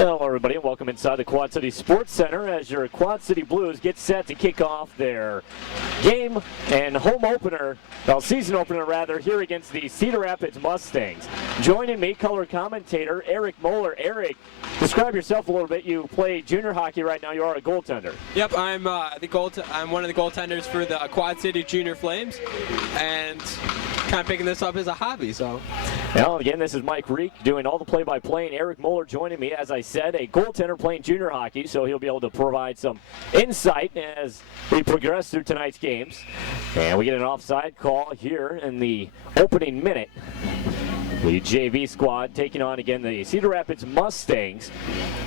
Hello, everybody, and welcome inside the Quad City Sports Center as your Quad City Blues get set to kick off their game and home opener, well, season opener rather, here against the Cedar Rapids Mustangs. Joining me, color commentator Eric Moeller. Eric, describe yourself a little bit. You play junior hockey right now. You are a goaltender. Yep, I'm one of the goaltenders for the Quad City Junior Flames, and kind of picking this up as a hobby. So. Well, again, this is Mike Reek doing all the play-by-play, and Eric Moeller joining me, as I said, a goaltender playing junior hockey, so he'll be able to provide some insight as we progress through tonight's games. And we get an offside call here in the opening minute. The JV squad taking on, again, the Cedar Rapids Mustangs.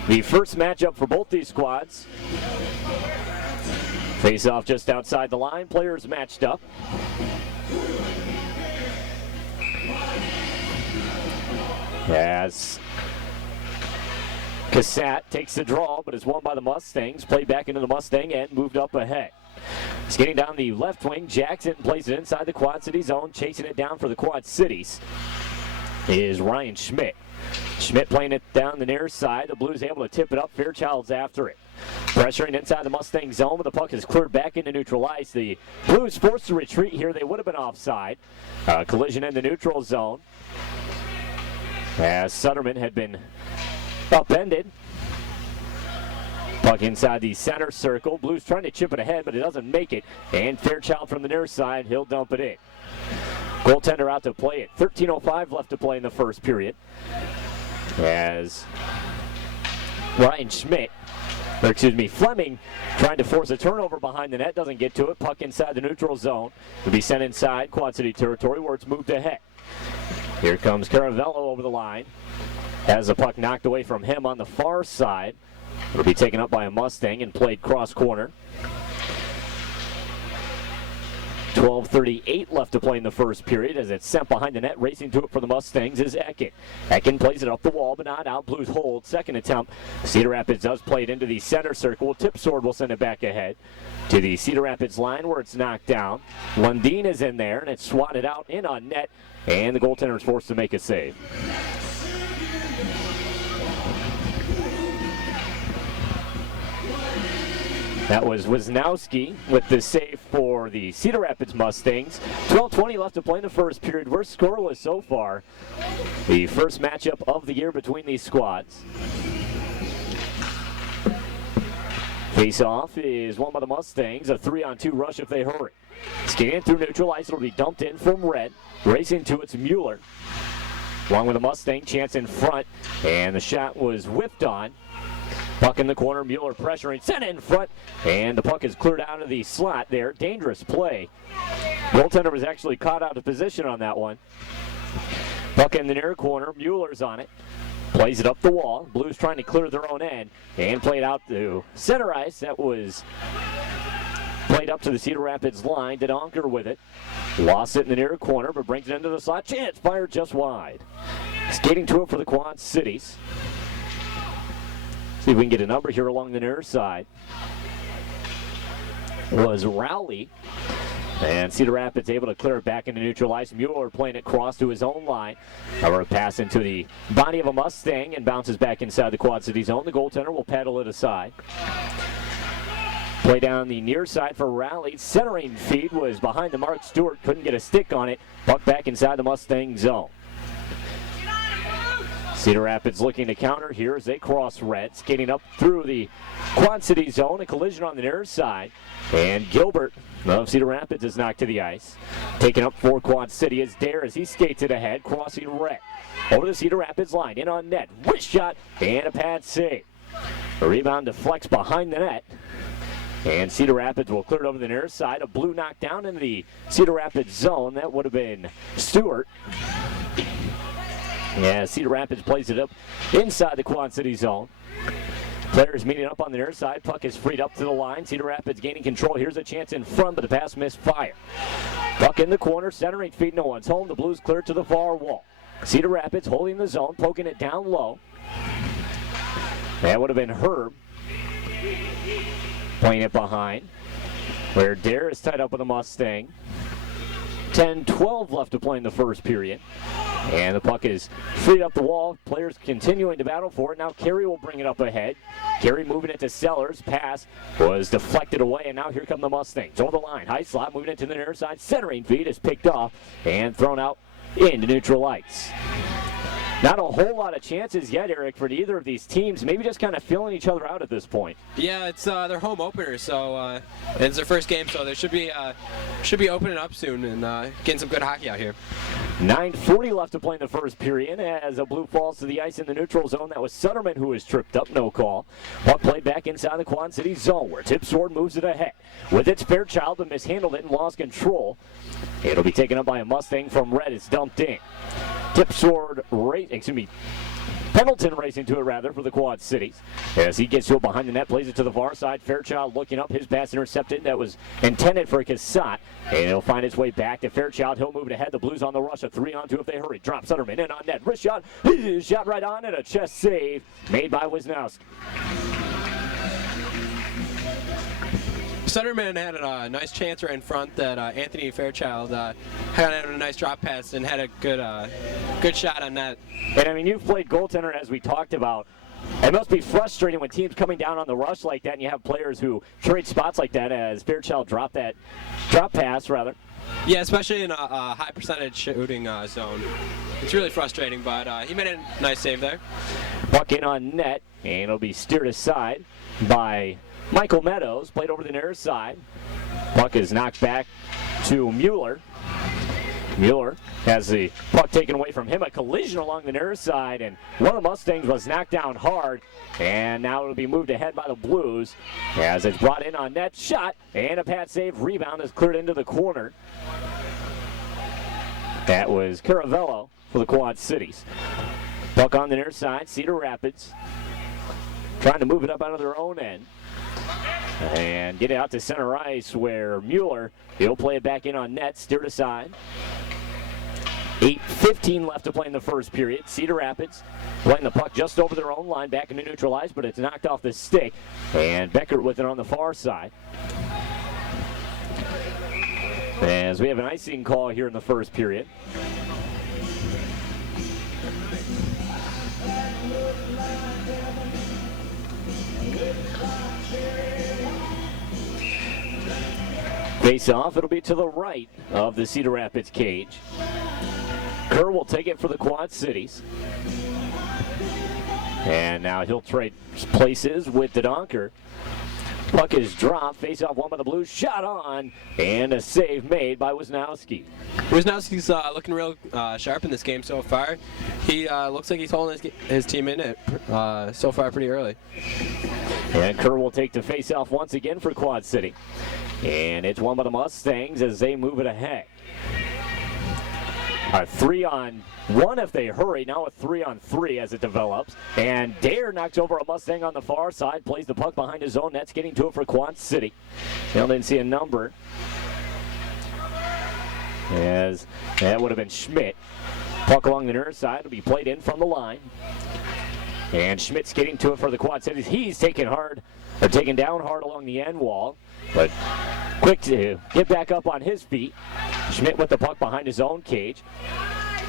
The first matchup for both these squads. Face-off just outside the line. Players matched up. As Cassat takes the draw, but is won by the Mustangs. Played back into the Mustang end, moved up ahead. Skating down the left wing, Jackson plays it inside the Quad City zone, chasing it down for the Quad Cities is Ryan Schmidt. Schmidt playing it down the near side. The Blues able to tip it up. Fairchild's after it. Pressuring inside the Mustang zone, but the puck is cleared back into neutral ice. The Blues forced to retreat here. They would have been offside. Collision in the neutral zone, as Sutterman had been upended. Puck inside the center circle. Blues trying to chip it ahead, but it doesn't make it. And Fairchild from the near side, he'll dump it in. Goaltender out to play it. 13:05 left to play in the first period. As Ryan Fleming trying to force a turnover behind the net, doesn't get to it. Puck inside the neutral zone. Will be sent inside Quad City territory where it's moved ahead. Here comes Caravello over the line. Has the puck knocked away from him on the far side. It'll be taken up by a Mustang and played cross corner. 12:38 left to play in the first period as it's sent behind the net. Racing to it for the Mustangs is Ecken. Ecken plays it up the wall, but not out. Blues hold. Second attempt. Cedar Rapids does play it into the center circle. Tip Sword will send it back ahead to the Cedar Rapids line where it's knocked down. Lundin is in there, and it's swatted out in on net, and the goaltender is forced to make a save. That was Wisnowski with the save for the Cedar Rapids Mustangs. 12:20 left to play in the first period. We're scoreless so far. The first matchup of the year between these squads. Face-off is won by the Mustangs. A 3-on-2 rush if they hurry. Skating through neutral ice. It'll be dumped in from Red. Racing to it's Mueller. Along with the Mustang, chance in front. And the shot was whiffed on. Puck in the corner, Mueller pressuring, sent it in front, and the puck is cleared out of the slot there. Dangerous play. Goaltender was actually caught out of position on that one. Puck in the near corner, Mueller's on it. Plays it up the wall. Blues trying to clear their own end and played out to center ice. That was played up to the Cedar Rapids line. Did Onker with it. Lost it in the near corner, but brings it into the slot. Chance fired just wide. Skating to it for the Quad Cities. See if we can get a number here along the near side. Was Rowley. And Cedar Rapids able to clear it back into neutral ice. Mueller playing it cross to his own line. However, a pass into the body of a Mustang and bounces back inside the Quad City zone. The goaltender will paddle it aside. Play down the near side for Rowley. Centering feed was behind the mark. Stewart couldn't get a stick on it. Puck back inside the Mustang zone. Cedar Rapids looking to counter here as they cross Red, skating up through the Quad City zone. A collision on the near side. And Gilbert of Cedar Rapids is knocked to the ice. Taken up for Quad City is Dare as he skates it ahead, crossing Red. Over the Cedar Rapids line, in on net. Wrist shot and a pad save. A rebound deflects behind the net. And Cedar Rapids will clear it over the near side. A blue knockdown in the Cedar Rapids zone. That would have been Stewart. Yeah, Cedar Rapids plays it up inside the Quad City zone. Players meeting up on the near side. Puck is freed up to the line. Cedar Rapids gaining control. Here's a chance in front, but the pass misfire. Puck in the corner. Centering feed. No one's home. The Blues clear to the far wall. Cedar Rapids holding the zone, poking it down low. That would have been Herb playing it behind, where Dare is tied up with a Mustang. 10-12 left to play in the first period. And the puck is freed up the wall. Players continuing to battle for it. Now Carey will bring it up ahead. Carey moving it to Sellers. Pass was deflected away, and now here come the Mustangs. Over the line. High slot moving it to the near side. Centering feed is picked off and thrown out into neutral ice. Not a whole lot of chances yet, Eric, for either of these teams. Maybe just kind of feeling each other out at this point. Yeah, it's their home opener, so it's their first game, so they should be opening up soon and getting some good hockey out here. 9:40 left to play in the first period as a blue falls to the ice in the neutral zone. That was Sutterman who was tripped up, no call. Puck played back inside the Quad City zone where Tip Sword moves it ahead. With its Fairchild, but mishandled it and lost control. It'll be taken up by a Mustang from Red. It's dumped in. Tip Sword, Pendleton racing to it rather for the Quad Cities. As he gets to it behind the net, plays it to the far side. Fairchild looking up, his pass intercepted. That was intended for Cassat. And it'll find its way back to Fairchild. He'll move it ahead. The Blues on the rush. A 3-on-2 if they hurry. Drop Sutterman in on net. Wrist shot. Shot right on and a chest save made by Wisnowski. Sutterman had a nice chance right in front that Anthony Fairchild had a nice drop pass and had a good shot on that. And I mean, you've played goaltender as we talked about. It must be frustrating when teams coming down on the rush like that and you have players who trade spots like that as Fairchild drop pass rather. Yeah, especially in a high percentage shooting zone. It's really frustrating, but he made a nice save there. Puck in on net, and it'll be steered aside by Michael Meadows, played over the near side. Puck is knocked back to Mueller. Mueller has the puck taken away from him. A collision along the near side, and one of the Mustangs was knocked down hard. And now it'll be moved ahead by the Blues as it's brought in on net. Shot, and a pad save. Rebound is cleared into the corner. That was Caravello for the Quad Cities. Puck on the near side. Cedar Rapids trying to move it up out of their own end. And get it out to center ice where Mueller, he'll play it back in on net, steered aside. 8:15 left to play in the first period. Cedar Rapids playing the puck just over their own line, back into neutral ice, but it's knocked off the stick. And Beckert with it on the far side. As we have an icing call here in the first period. Face off, it'll be to the right of the Cedar Rapids cage. Kerr will take it for the Quad Cities. And now he'll trade places with Dodonker. Puck is dropped, face off one by the Blues, shot on, and a save made by Wisnowski. Wisnowski's looking real sharp in this game so far. He looks like he's holding his team in it so far pretty early. And Kerr will take the face off once again for Quad City. And it's won by the Mustangs as they move it ahead. A 3-on-1 if they hurry. Now a 3-on-3 as it develops. And Dare knocks over a Mustang on the far side. Plays the puck behind his own net's getting to it for Quad City. Now didn't see a number. As that would have been Schmidt. Puck along the near side will be played in from the line. And Schmidt's getting to it for the Quad Cities. He's taken down hard along the end wall. But quick to get back up on his feet. Schmidt with the puck behind his own cage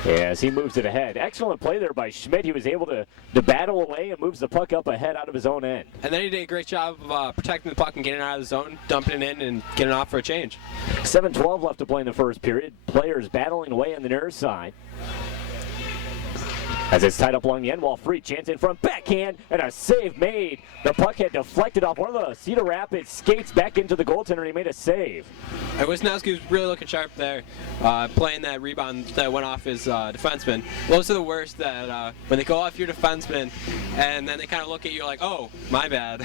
as he moves it ahead. Excellent play there by Schmidt. He was able to battle away and moves the puck up ahead out of his own end. And then he did a great job of protecting the puck and getting it out of the zone, dumping it in, and getting it off for a change. 7:12 left to play in the first period. Players battling away on the near side. As it's tied up along the end wall, free chance in front, backhand, and a save made. The puck had deflected off one of the Cedar Rapids skates back into the goaltender, and he made a save. And Wisnowski was really looking sharp there, playing that rebound that went off his defenseman. Those are the worst that when they go off your defenseman, and then they kind of look at you like, oh, my bad.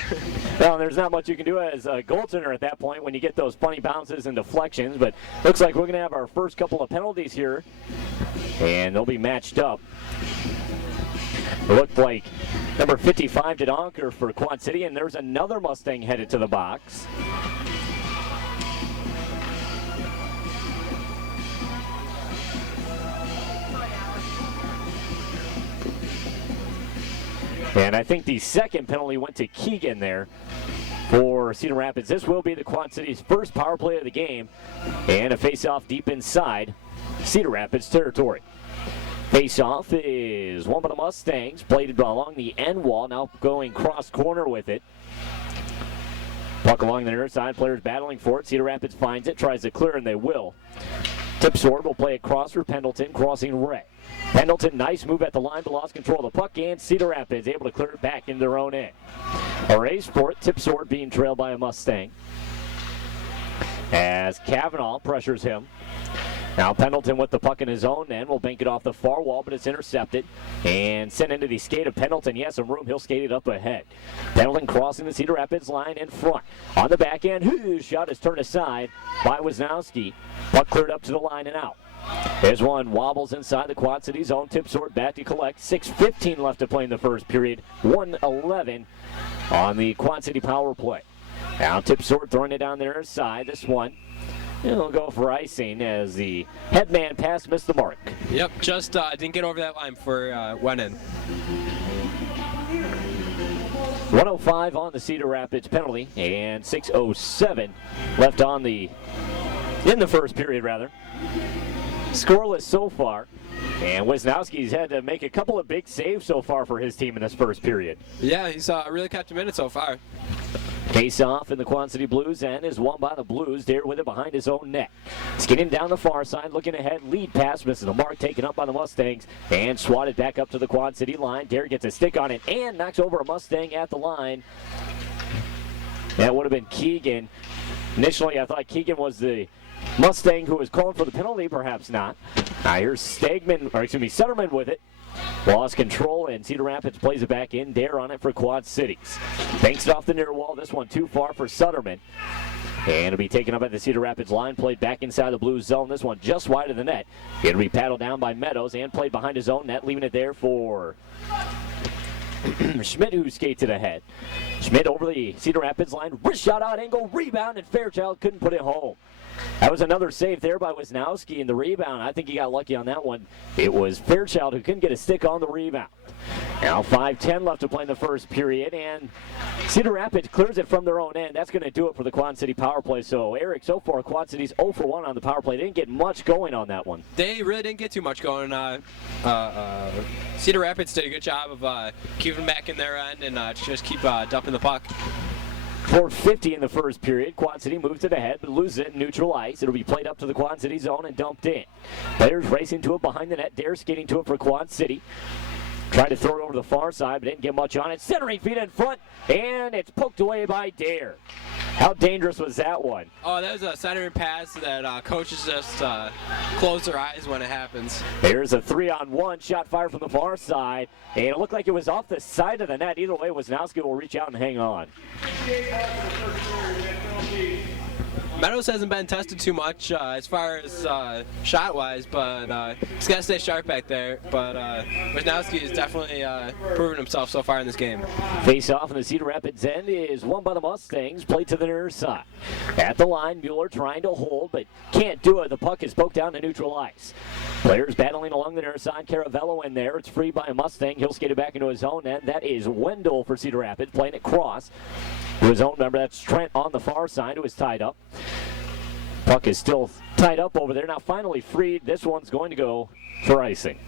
Well, there's not much you can do as a goaltender at that point when you get those funny bounces and deflections, but looks like we're going to have our first couple of penalties here, and they'll be matched up. It looked like number 55 Dodonker for Quad City, and there's another Mustang headed to the box. And I think the second penalty went to Keegan there for for Cedar Rapids. This will be the Quad City's first power play of the game, and a face-off deep inside Cedar Rapids territory. Face-off is won by the Mustangs, played along the end wall, now going cross corner with it. Puck along the near side, players battling for it. Cedar Rapids finds it, tries to clear, and they will. Tip Sword will play across for Pendleton, crossing Ray. Pendleton, nice move at the line, but lost control of the puck, and Cedar Rapids able to clear it back into their own end. A race for it, Tip Sword being trailed by a Mustang. As Cavanaugh pressures him. Now Pendleton with the puck in his own end will bank it off the far wall, but it's intercepted and sent into the skate of Pendleton. He has some room, he'll skate it up ahead. Pendleton crossing the Cedar Rapids line in front. On the back end, his shot is turned aside by Wisnowski. Puck cleared up to the line and out. There's one, wobbles inside the Quad City zone. Tip Sword back to collect. 6:15 left to play in the first period. 1:11 on the Quad City power play. Now Tip Sword throwing it down their side. This one, he'll go for icing as the headman pass missed the mark. Yep, just didn't get over that line before went in. 1:05 on the Cedar Rapids penalty, and 6:07 left on in the first period, rather. Scoreless so far, and Wisnowski's had to make a couple of big saves so far for his team in this first period. Yeah, he's really kept him in it so far. Face-off in the Quad City Blues and is won by the Blues. Dare with it behind his own net. Skinning down the far side, looking ahead. Lead pass misses the mark, taken up by the Mustangs and swatted back up to the Quad City line. Dare gets a stick on it and knocks over a Mustang at the line. That would have been Keegan. Initially, I thought Keegan was the Mustang who was called for the penalty, perhaps not. Now here's Sutterman with it. Lost control, and Cedar Rapids plays it back in. Dare on it for Quad Cities. Banks it off the near wall. This one too far for Sutterman. And it'll be taken up at the Cedar Rapids line. Played back inside the Blues zone. This one just wide of the net. It'll be paddled down by Meadows and played behind his own net, leaving it there for Schmidt, who skates it ahead. Schmidt over the Cedar Rapids line. Wrist shot out angle, rebound, and Fairchild couldn't put it home. That was another save there by Wisnowski in the rebound. I think he got lucky on that one. It was Fairchild who couldn't get a stick on the rebound. Now 5:10 left to play in the first period, and Cedar Rapids clears it from their own end. That's going to do it for the Quad City power play. So, Eric, so far, Quad City's 0 for 1 on the power play. They didn't get much going on that one. They really didn't get too much going. Cedar Rapids did a good job of keeping back in their end and just keep dumping the puck. 4:50 in the first period. Quad City moves it ahead, but loses it in neutral ice. It'll be played up to the Quad City zone and dumped in. Players racing to it behind the net. Dare skating to it for Quad City. Tried to throw it over the far side, but didn't get much on it. Centering feet in front, and it's poked away by Dare. How dangerous was that one? Oh, that was a centering pass that coaches just close their eyes when it happens. There's a 3-on-1 shot fired from the far side, and it looked like it was off the side of the net. Either way, Wisnowski will reach out and hang on. Meadows hasn't been tested too much as far as shot-wise, but he's got to stay sharp back there. But Wisnowski has definitely proven himself so far in this game. Face-off in the Cedar Rapids end is won by the Mustangs, played to the near side. At the line, Mueller trying to hold, but can't do it. The puck is poked down to neutral ice. Players battling along the near side. Caravello in there. It's free by a Mustang. He'll skate it back into his own end. That is Wendell for Cedar Rapids, playing it cross to his own member. That's Trent on the far side, who is tied up. Puck is still tied up over there. Now finally freed. This one's going to go for icing.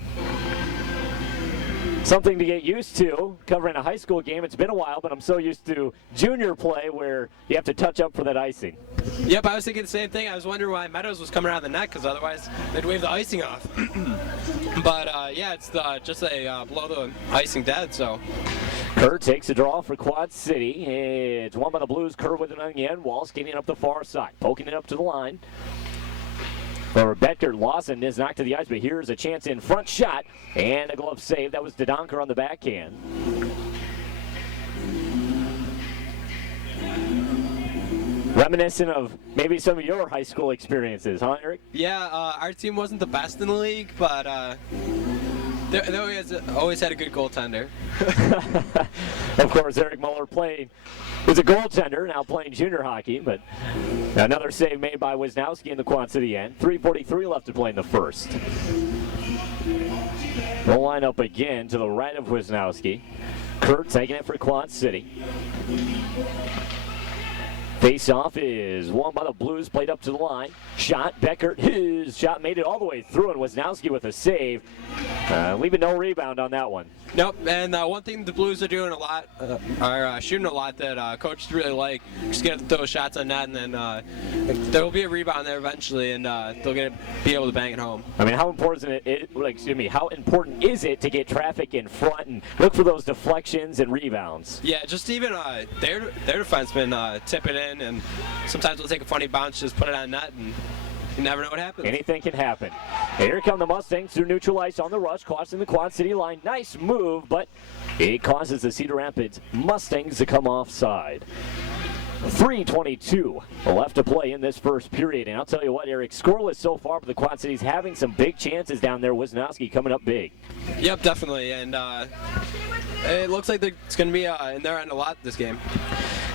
Something to get used to covering a high school game. It's been a while, but I'm so used to junior play where you have to touch up for that icing. Yep, I was thinking the same thing. I was wondering why Meadows was coming out of the net, because otherwise they'd wave the icing off. But yeah, it's just a below the icing dead, so. Kerr takes a draw for Quad City. It's won by the Blues. Kerr with it on the end wall, skating up the far side, poking it up to the line. For Betker, Lawson is knocked to the ice, but here's a chance in front shot, and a glove save. That was Dodonker on the backhand. Reminiscent of maybe some of your high school experiences, huh, Eric? Yeah, our team wasn't the best in the league, but they always had a good goaltender. Of course, Eric Muller was a goaltender, now playing junior hockey, but another save made by Wisnowski in the Quad City end. 3:43 left to play in the first. We'll line up again to the right of Wisnowski. Kurt taking it for Quad City. Face-off is won by the Blues, played up to the line. Shot, Beckert, his shot made it all the way through, and Wisnowski with a save. Leaving no rebound on that one. Nope, and one thing the Blues are doing a lot, are shooting a lot that coaches really like. Just get those shots on net, and then there will be a rebound there eventually, and they'll be able to bang it home. I mean, how important how important is it to get traffic in front and look for those deflections and rebounds? Yeah, just even their defensemen tip it in, and sometimes they'll take a funny bounce, just put it on net, and you never know what happens. Anything can happen. And here come the Mustangs through neutral ice on the rush, crossing the Quad City line. Nice move, but it causes the Cedar Rapids Mustangs to come offside. 3:22 left to play in this first period. And I'll tell you what, Eric, scoreless so far, but the Quad City's having some big chances down there. Wisnowski coming up big. Yep, definitely. And it looks like it's going to be in their end a lot this game.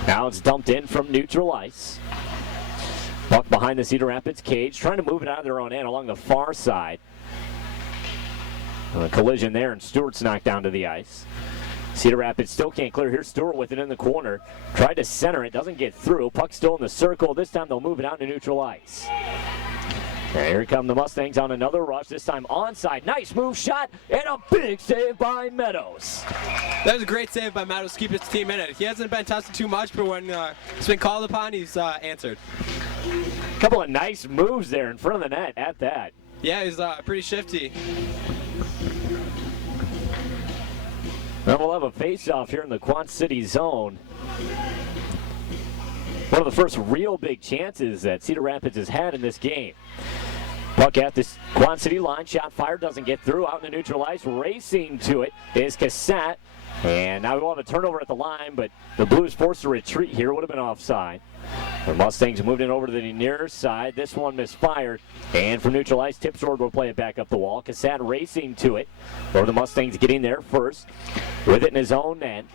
Now it's dumped in from neutral ice. Puck behind the Cedar Rapids cage, trying to move it out of their own end along the far side. A collision there, and Stewart's knocked down to the ice. Cedar Rapids still can't clear. Here's Stewart with it in the corner. Tried to center it, doesn't get through. Puck still in the circle. This time they'll move it out to neutral ice. And here come the Mustangs on another rush, this time onside. Nice move, shot, and a big save by Meadows. That was a great save by Meadows to keep his team in it. He hasn't been tested too much, but when it's been called upon, he's answered. A couple of nice moves there in front of the net at that. Yeah, he's pretty shifty. Well, we'll have a face-off here in the Quad City zone. One of the first real big chances that Cedar Rapids has had in this game. Puck at this Quad City line, shot fired, doesn't get through, out in the neutral ice, racing to it is Cassette. And now we'll have a turnover at the line, but the Blues forced a retreat here, would have been offside. The Mustangs moved it over to the near side. This one misfired. And from neutral ice, Tipsword will play it back up the wall. Cassette racing to it. Or the Mustangs getting there first. With it in his own end.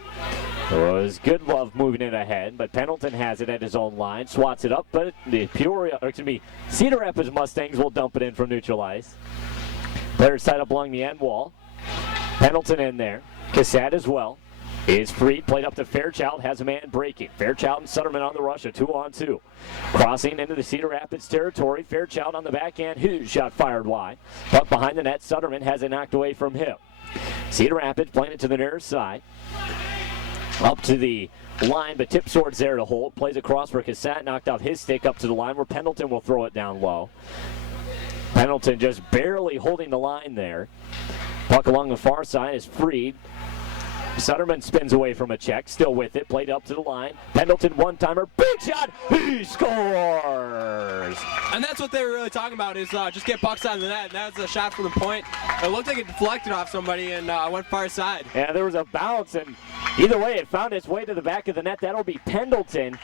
It was good love moving it ahead, but Pendleton has it at his own line. Swats it up, but the Cedar Rapids Mustangs will dump it in from neutral ice. Players tied up along the end wall. Pendleton in there. Cassette as well. Is freed, played up to Fairchild, has a man breaking. Fairchild and Sutterman on the rush, a 2-on-2. Crossing into the Cedar Rapids territory, Fairchild on the backhand, his shot fired wide. Puck behind the net, Sutterman has it knocked away from him. Cedar Rapids playing it to the near side. Up to the line, but Tipsword's there to hold. Plays across for Cassette, knocked off his stick up to the line where Pendleton will throw it down low. Pendleton just barely holding the line there. Puck along the far side is freed. Sutterman spins away from a check, still with it, played up to the line. Pendleton one-timer, big shot, he scores! And that's what they were really talking about, is just get pucks out of the net, and that was a shot from the point. It looked like it deflected off somebody and went far side. Yeah, there was a bounce, and either way, it found its way to the back of the net. That'll be Pendleton.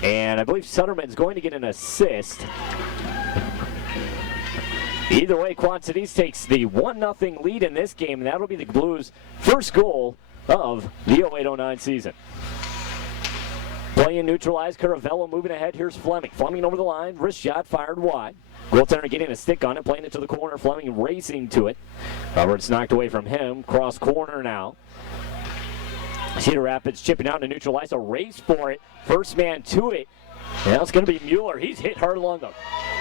And I believe Sutterman's going to get an assist. Either way, Quad Cities takes the 1-0 lead in this game, and that'll be the Blues' first goal of the 08-09 season. Playing neutralized, Caravello moving ahead. Here's Fleming. Fleming over the line, wrist shot fired wide. Goaltender getting a stick on it, playing it to the corner. Fleming racing to it. Roberts knocked away from him. Cross corner now. Cedar Rapids chipping out to neutral ice, a race for it. First man to it. Now it's going to be Mueller. He's hit hard along the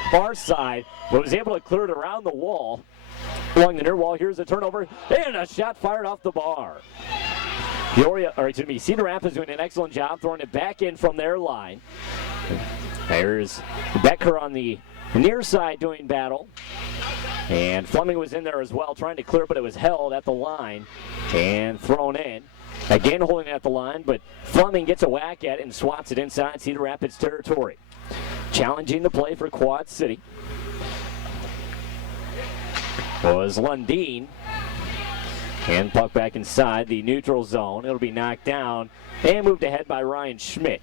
far side, but was able to clear it around the wall. Along the near wall, here's a turnover, and a shot fired off the bar. Cedar Rapids doing an excellent job throwing it back in from their line. There's Becker on the near side doing battle. And Fleming was in there as well, trying to clear, but it was held at the line and thrown in. Again holding it at the line, but Fleming gets a whack at it and swats it inside Cedar Rapids territory. Challenging the play for Quad City was Lundeen. And puck back inside the neutral zone. It'll be knocked down and moved ahead by Ryan Schmidt.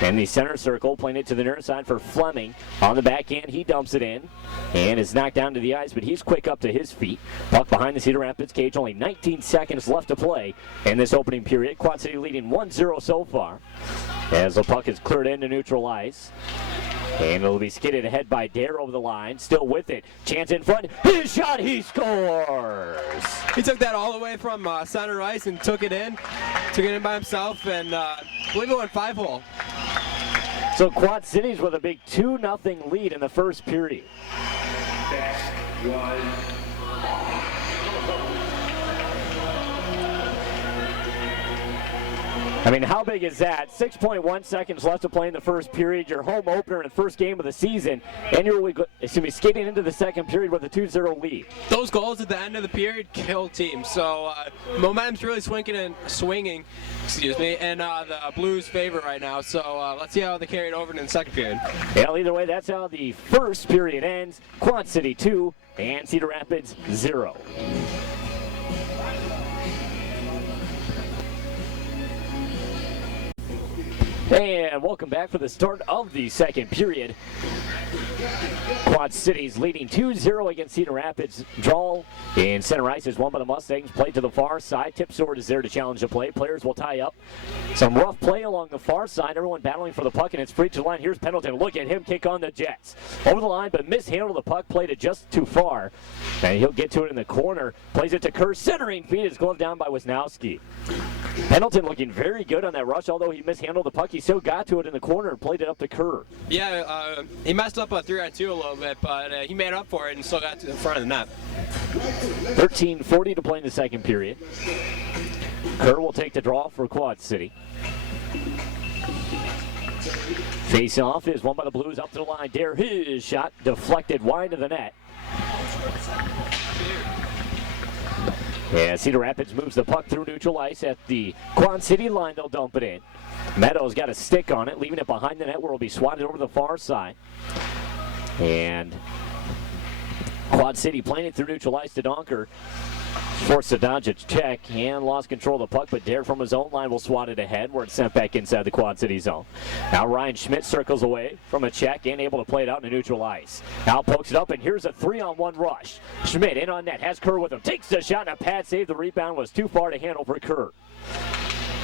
And the center circle, playing it to the near side for Fleming. On the backhand, he dumps it in and is knocked down to the ice, but he's quick up to his feet. Puck behind the Cedar Rapids cage, only 19 seconds left to play in this opening period. Quad City leading 1-0 so far as the puck is cleared into neutral ice. And it'll be skidded ahead by Dare over the line. Still with it. Chance in front. His shot, he scores! He took that all the way from center ice and took it in. Took it in by himself, and I believe it went 5-hole. So Quad Cities with a big 2-0 lead in the first period. I mean, how big is that? 6.1 seconds left to play in the first period. Your home opener in the first game of the season, and you're skating into the second period with a 2-0 lead. Those goals at the end of the period kill teams. So momentum's really swinging, and the Blues' favor right now. So let's see how they carry it over in the second period. Well, either way, that's how the first period ends. Quad City 2 and Cedar Rapids 0. And welcome back for the start of the second period. Quad Cities leading 2-0 against Cedar Rapids. Draw in center ice is won by the Mustangs. Played to the far side. Tip Sword is there to challenge the play. Players will tie up. Some rough play along the far side. Everyone battling for the puck, and it's free to the line. Here's Pendleton. Look at him kick on the Jets. Over the line, but mishandled the puck. Played it just too far. And he'll get to it in the corner. Plays it to Kerr. Centering feed is gloved down by Wisnowski. Pendleton looking very good on that rush. Although he mishandled the puck, he still got to it in the corner and played it up to Kerr. Yeah, he messed up a 3-on-2 a little bit, but he made up for it and still got to the front of the net. 13:40 to play in the second period. Kerr will take the draw for Quad City. Face-off is won by the Blues up to the line. Dare his shot deflected wide of the net. Yeah, Cedar Rapids moves the puck through neutral ice at the Quad City line. They'll dump it in. Meadows got a stick on it, leaving it behind the net where it'll be swatted over the far side. And Quad City playing it through neutral ice to Donker. Forced to dodge a check and lost control of the puck, but Dare from his own line will swat it ahead where it's sent back inside the Quad City zone. Now Ryan Schmidt circles away from a check and able to play it out in neutral ice. Now pokes it up, and here's a 3-on-1 rush. Schmidt in on net, has Kerr with him, takes the shot, and a pad save. The rebound was too far to handle for Kerr.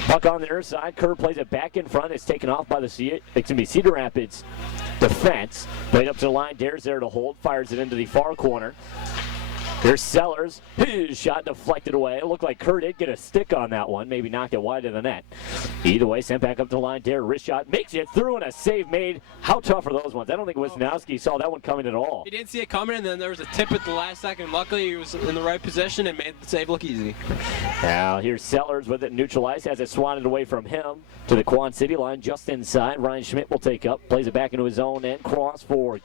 Puck on the near side. Kerr plays it back in front. It's taken off by the Cedar Rapids defense. Played up to the line. Dare's there to hold. Fires it into the far corner. Here's Sellers. His shot deflected away. It looked like Kerr did get a stick on that one. Maybe knocked it wide of the net. Either way, sent back up to the line. Dare wrist shot. Makes it through and a save made. How tough are those ones? I don't think Wisnowski saw that one coming at all. He didn't see it coming, and then there was a tip at the last second. Luckily, he was in the right position and made the save look easy. Now here's Sellers with it neutral ice. Has it swatted away from him to the Quad City line just inside. Ryan Schmidt will take up. Plays it back into his own end. Cross for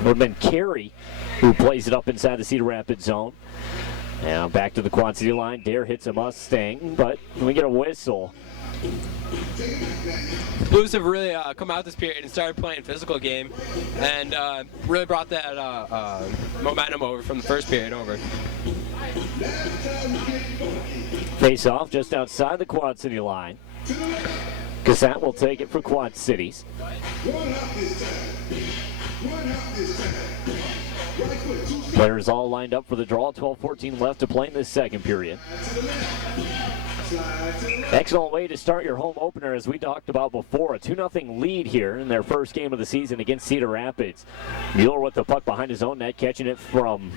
would have been Carey, who plays it up inside the Cedar Rapids zone. Now back to the Quad City line. Dare hits a Mustang, but we get a whistle. Blues have really come out this period and started playing physical game, and really brought that momentum over from the first period over. Face off just outside the Quad City line. Cassat will take it for Quad Cities. Players all lined up for the draw. 12-14 left to play in this second period. Excellent way to start your home opener, as we talked about before. A 2-0 lead here in their first game of the season against Cedar Rapids. Mueller with the puck behind his own net, catching it from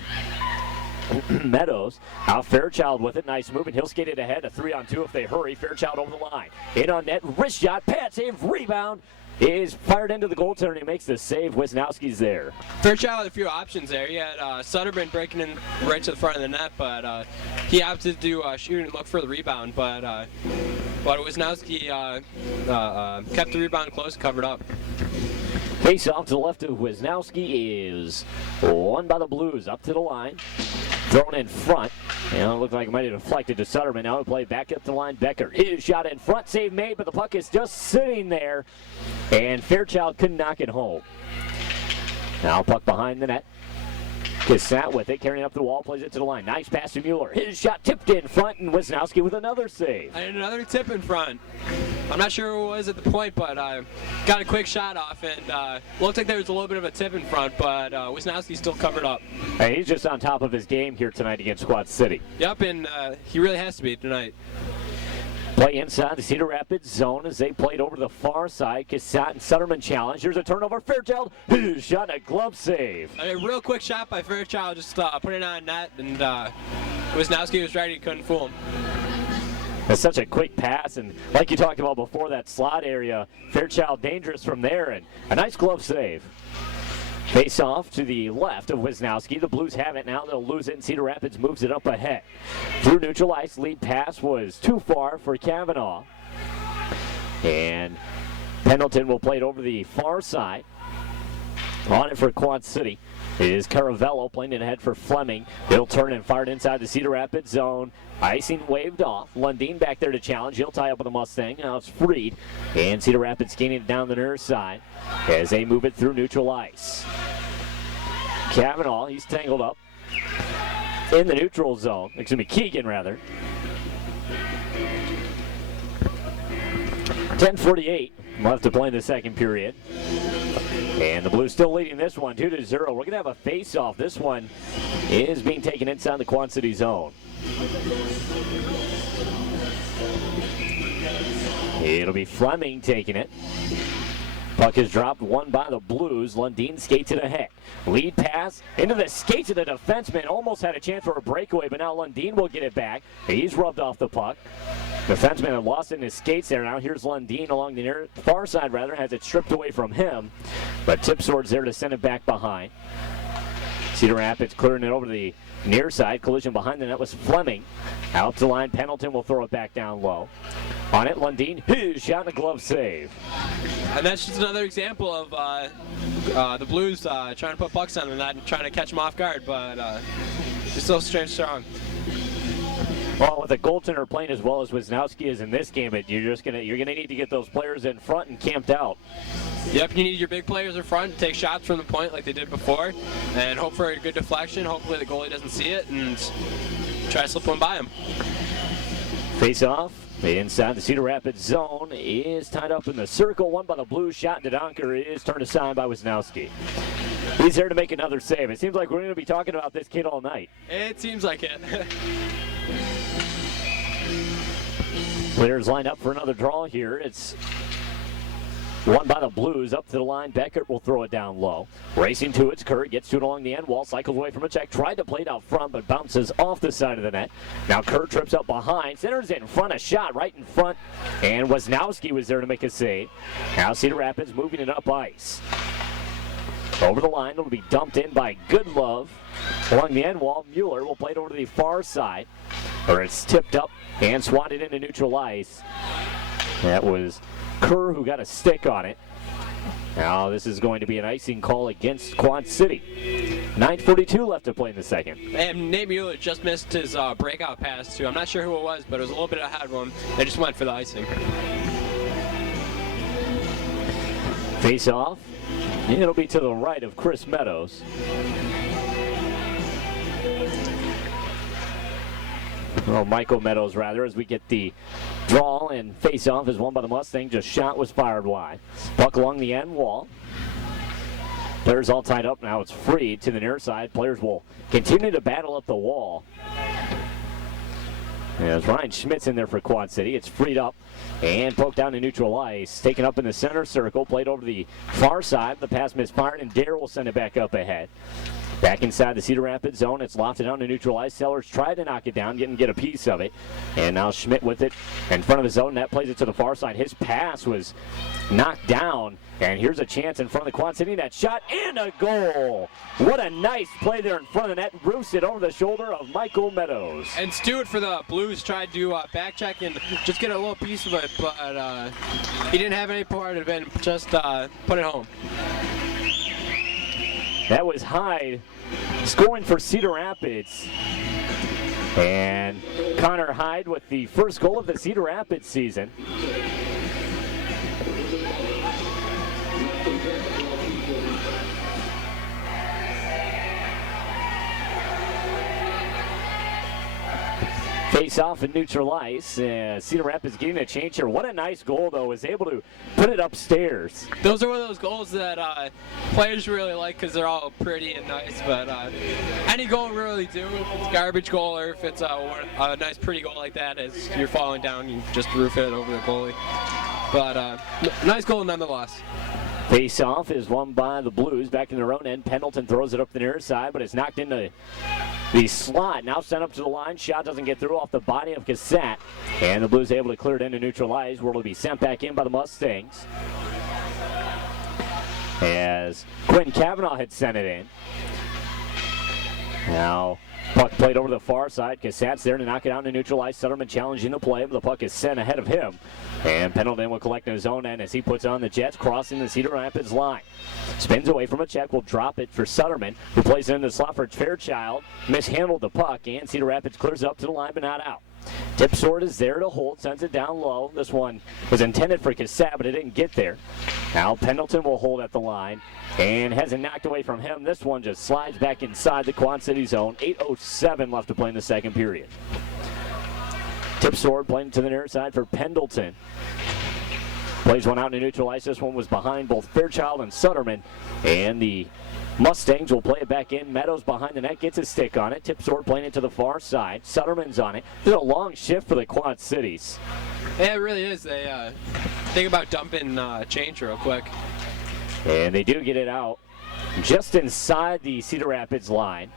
Meadows. Now Fairchild with it. Nice move, and he'll skate it ahead. A 3-on-2 if they hurry. Fairchild over the line. In on net. Wrist shot. Pad save. Rebound. Is fired into the goaltender, and he makes the save. Wisnowski's there. Fairchild had a few options there. He had Sutterman breaking in right to the front of the net, but he opted to shoot and look for the rebound. But Wisnowski kept the rebound close, covered up. Face off to the left of Wisnowski is won by the Blues. Up to the line. Thrown in front. And it looked like it might have deflected to Sutterman. Now we play back up the line. Becker. His shot in front. Save made, but the puck is just sitting there. And Fairchild couldn't knock it home. Now puck behind the net. Cassat with it, carrying up the wall, plays it to the line. Nice pass to Mueller. His shot tipped in front, and Wisnowski with another save. And another tip in front. I'm not sure who it was at the point, but got a quick shot off, and looked like there was a little bit of a tip in front, but Wisnowski still covered up. And he's just on top of his game here tonight against Quad City. Yep, and he really has to be tonight. Play inside the Cedar Rapids zone as they played over to the far side. Cassatt and Sutterman challenge. Here's a turnover. Fairchild shot, a glove save. A real quick shot by Fairchild, just put it on net, and Wisnowski was ready, couldn't fool him. That's such a quick pass, and like you talked about before, that slot area, Fairchild dangerous from there, and a nice glove save. Face off to the left of Wisnowski. The Blues have it now. They'll lose it, and Cedar Rapids moves it up ahead. Through neutral ice, lead pass was too far for Kavanaugh. And Pendleton will play it over the far side. On it for Quad City is Caravello playing it ahead for Fleming. He'll turn and fire it inside the Cedar Rapids zone. Icing waved off. Lundeen back there to challenge. He'll tie up with the Mustang. Now it's freed. And Cedar Rapids gaining it down the near side as they move it through neutral ice. Kavanaugh, he's tangled up in the neutral zone. Excuse me, Keegan rather. 10:48 left to play in the second period. And the Blues still leading this one 2-0. We're going to have a face-off. This one is being taken inside the Quad City zone. It'll be Fleming taking it. Puck is dropped, won by the Blues. Lundeen skates it ahead. Lead pass into the skates of the defenseman. Almost had a chance for a breakaway, but now Lundeen will get it back. He's rubbed off the puck. Defenseman had lost it in his skates there. Now here's Lundeen along the near far side, rather, has it stripped away from him. But Tipsword's there to send it back behind. Cedar Rapids clearing it over to the near side. Collision behind the net was Fleming. Out to line. Pendleton will throw it back down low. On it, Lundeen, his shot and a glove save. And that's just another example of the Blues trying to put pucks on them and trying to catch them off guard, but they're still strong. Well, with a goaltender playing as well as Wisnowski is in this game, you're gonna need to get those players in front and camped out. Yep, you need your big players in front, take shots from the point like they did before, and hope for a good deflection. Hopefully the goalie doesn't see it and try to slip one by him. Face off inside the Cedar Rapids zone is tied up in the circle. One by the Blues. Shot to Donker is turned aside by Wisnowski. He's there to make another save. It seems like we're going to be talking about this kid all night. It seems like it. Players lined up for another draw here. It's won by the Blues. Up to the line. Beckert will throw it down low. Racing to its Kerr. Gets to it along the end wall. Cycles away from a check. Tried to play it out front, but bounces off the side of the net. Now Kerr trips up behind. Centers in front. A shot right in front. And Wisnowski was there to make a save. Now Cedar Rapids moving it up ice. Over the line. It'll be dumped in by Goodlove. Along the end wall, Mueller will play it over to the far side. Or it's tipped up and swatted into neutral ice. That was Kerr who got a stick on it. Now this is going to be an icing call against Quad City. 9:42 left to play in the second. And Nate Mueller just missed his breakout pass too. I'm not sure who it was, but it was a little bit ahead of him. They just went for the icing. Face off. It'll be to the right of Chris Meadows. Well, Michael Meadows, rather, as we get the draw and face-off is won by the Mustang. Just shot was fired wide. Puck along the end wall. Players all tied up now. It's free to the near side. Players will continue to battle up the wall. As Ryan Schmidt's in there for Quad City. It's freed up and poked down to neutral ice. Taken up in the center circle. Played over to the far side. The pass misfired, and Dare will send it back up ahead. Back inside the Cedar Rapids zone. It's lofted down to neutral ice. Sellers tried to knock it down, didn't get a piece of it. And now Schmidt with it in front of his own net. Plays it to the far side. His pass was knocked down. And here's a chance in front of the Quad City net. Shot and a goal. What a nice play there in front of the net. Roofs it over the shoulder of Michael Meadows. And Stewart for the Blues tried to back check and just get a little piece of it, but he didn't have any part of it. Just put it home. That was Hyde scoring for Cedar Rapids. And Connor Hyde with the first goal of the Cedar Rapids season. Face off and neutral ice. Cedar Rapids getting a change here. What a nice goal, though. Was able to put it upstairs. Those are one of those goals that players really like because they're all pretty and nice. But any goal really do. If it's a garbage goal or if it's a nice pretty goal like that, as you're falling down, you just roof it over the goalie. But nice goal nonetheless. Face off is won by the Blues back in their own end. Pendleton throws it up the near side, but it's knocked into the slot. Now sent up to the line. Shot doesn't get through off the body of Cassette. And the Blues able to clear it into neutral ice, where it'll be sent back in by the Mustangs. As Quinn Cavanaugh had sent it in. Now puck played over the far side. Cassette's there to knock it out into neutral ice. Sutterman challenging the play, but the puck is sent ahead of him. And Pendleton will collect in his own end as he puts on the Jets, crossing the Cedar Rapids line. Spins away from a check, will drop it for Sutterman, who plays it in the slot for Fairchild. Mishandled the puck, and Cedar Rapids clears up to the line, but not out. Tip sword is there to hold, sends it down low. This one was intended for Cassette, but it didn't get there. Now Pendleton will hold at the line and has it knocked away from him. This one just slides back inside the Quad City zone. 8:07 left to play in the second period. Tip sword playing to the near side for Pendleton. Plays one out in neutral ice. This one was behind both Fairchild and Sutterman. And the Mustangs will play it back in. Meadows behind the net, gets a stick on it. Tip sword playing it to the far side. Sutterman's on it. It's a long shift for the Quad Cities. Yeah, it really is. They think about dumping change real quick. And they do get it out just inside the Cedar Rapids line.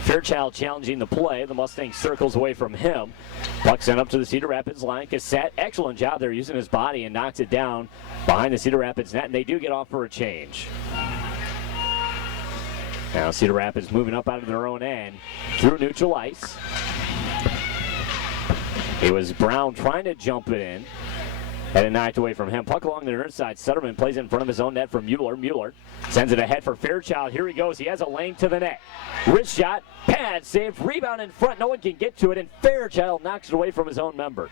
Fairchild challenging the play. The Mustang circles away from him. Puck sent up to the Cedar Rapids line. Cassette, excellent job there using his body and knocks it down behind the Cedar Rapids net, and they do get off for a change. Now Cedar Rapids moving up out of their own end through neutral ice. It was Brown trying to jump it in. Had it knocked away from him. Puck along the near side. Sutterman plays it in front of his own net for Mueller. Mueller sends it ahead for Fairchild. Here he goes. He has a lane to the net. Wrist shot. Pad save. Rebound in front. No one can get to it. And Fairchild knocks it away from his own member.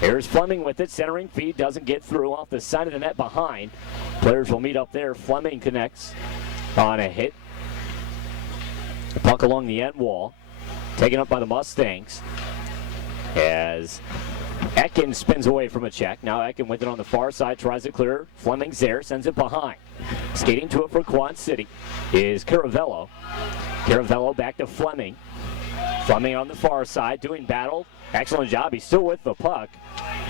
Here's Fleming with it. Centering feed. Doesn't get through. Off the side of the net behind. Players will meet up there. Fleming connects on a hit. Puck along the end wall. Taken up by the Mustangs. As Ekin spins away from a check. Now Ekin with it on the far side, tries to clear. Fleming's there, sends it behind. Skating to it for Quad City is Caravello. Caravello back to Fleming. Fleming on the far side, doing battle. Excellent job. He's still with the puck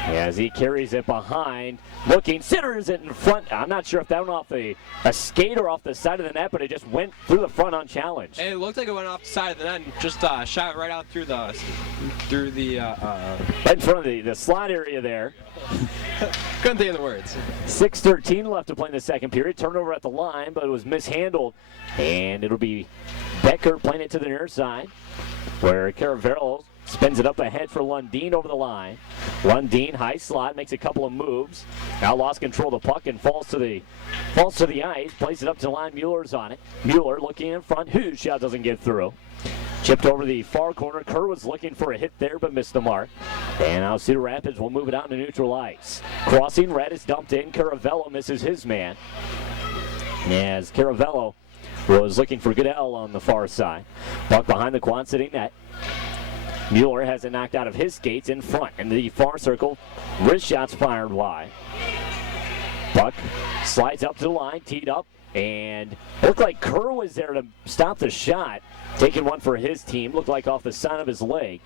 as he carries it behind. Looking, centers it in front. I'm not sure if that went off a skate or off the side of the net, but it just went through the front unchallenged. It looked like it went off the side of the net and just shot right out through the right in front of the slot area there. Couldn't think of the words. 6:13 left to play in the second period. Turnover at the line, but it was mishandled. And it'll be Becker playing it to the near side, where Caravello spins it up ahead for Lundeen over the line. Lundeen, high slot, makes a couple of moves. Now lost control of the puck and falls to the ice. Plays it up to the line. Mueller's on it. Mueller looking in front. Hughes shot doesn't get through. Chipped over the far corner. Kerr was looking for a hit there, but missed the mark. And now Cedar Rapids will move it out into neutral ice. Crossing, red is dumped in. Caravello misses his man. As Caravello was looking for Goodell on the far side. Puck behind the Quad City net. Mueller has it knocked out of his skates in front. In the far circle, wrist shots fired wide. Puck slides up to the line, teed up, and looked like Kerr was there to stop the shot. Taking one for his team, looked like off the side of his leg.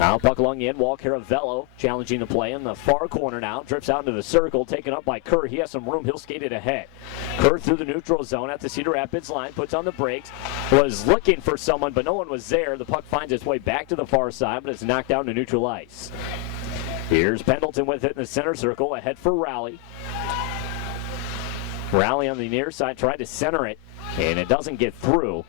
Now puck along the end wall, Caravello challenging the play in the far corner now. Drifts out into the circle, taken up by Kerr. He has some room, he'll skate it ahead. Kerr through the neutral zone at the Cedar Rapids line, puts on the brakes. Was looking for someone, but no one was there. The puck finds its way back to the far side, but it's knocked down to neutral ice. Here's Pendleton with it in the center circle, ahead for Rowley. Rowley on the near side, tried to center it, and it doesn't get through.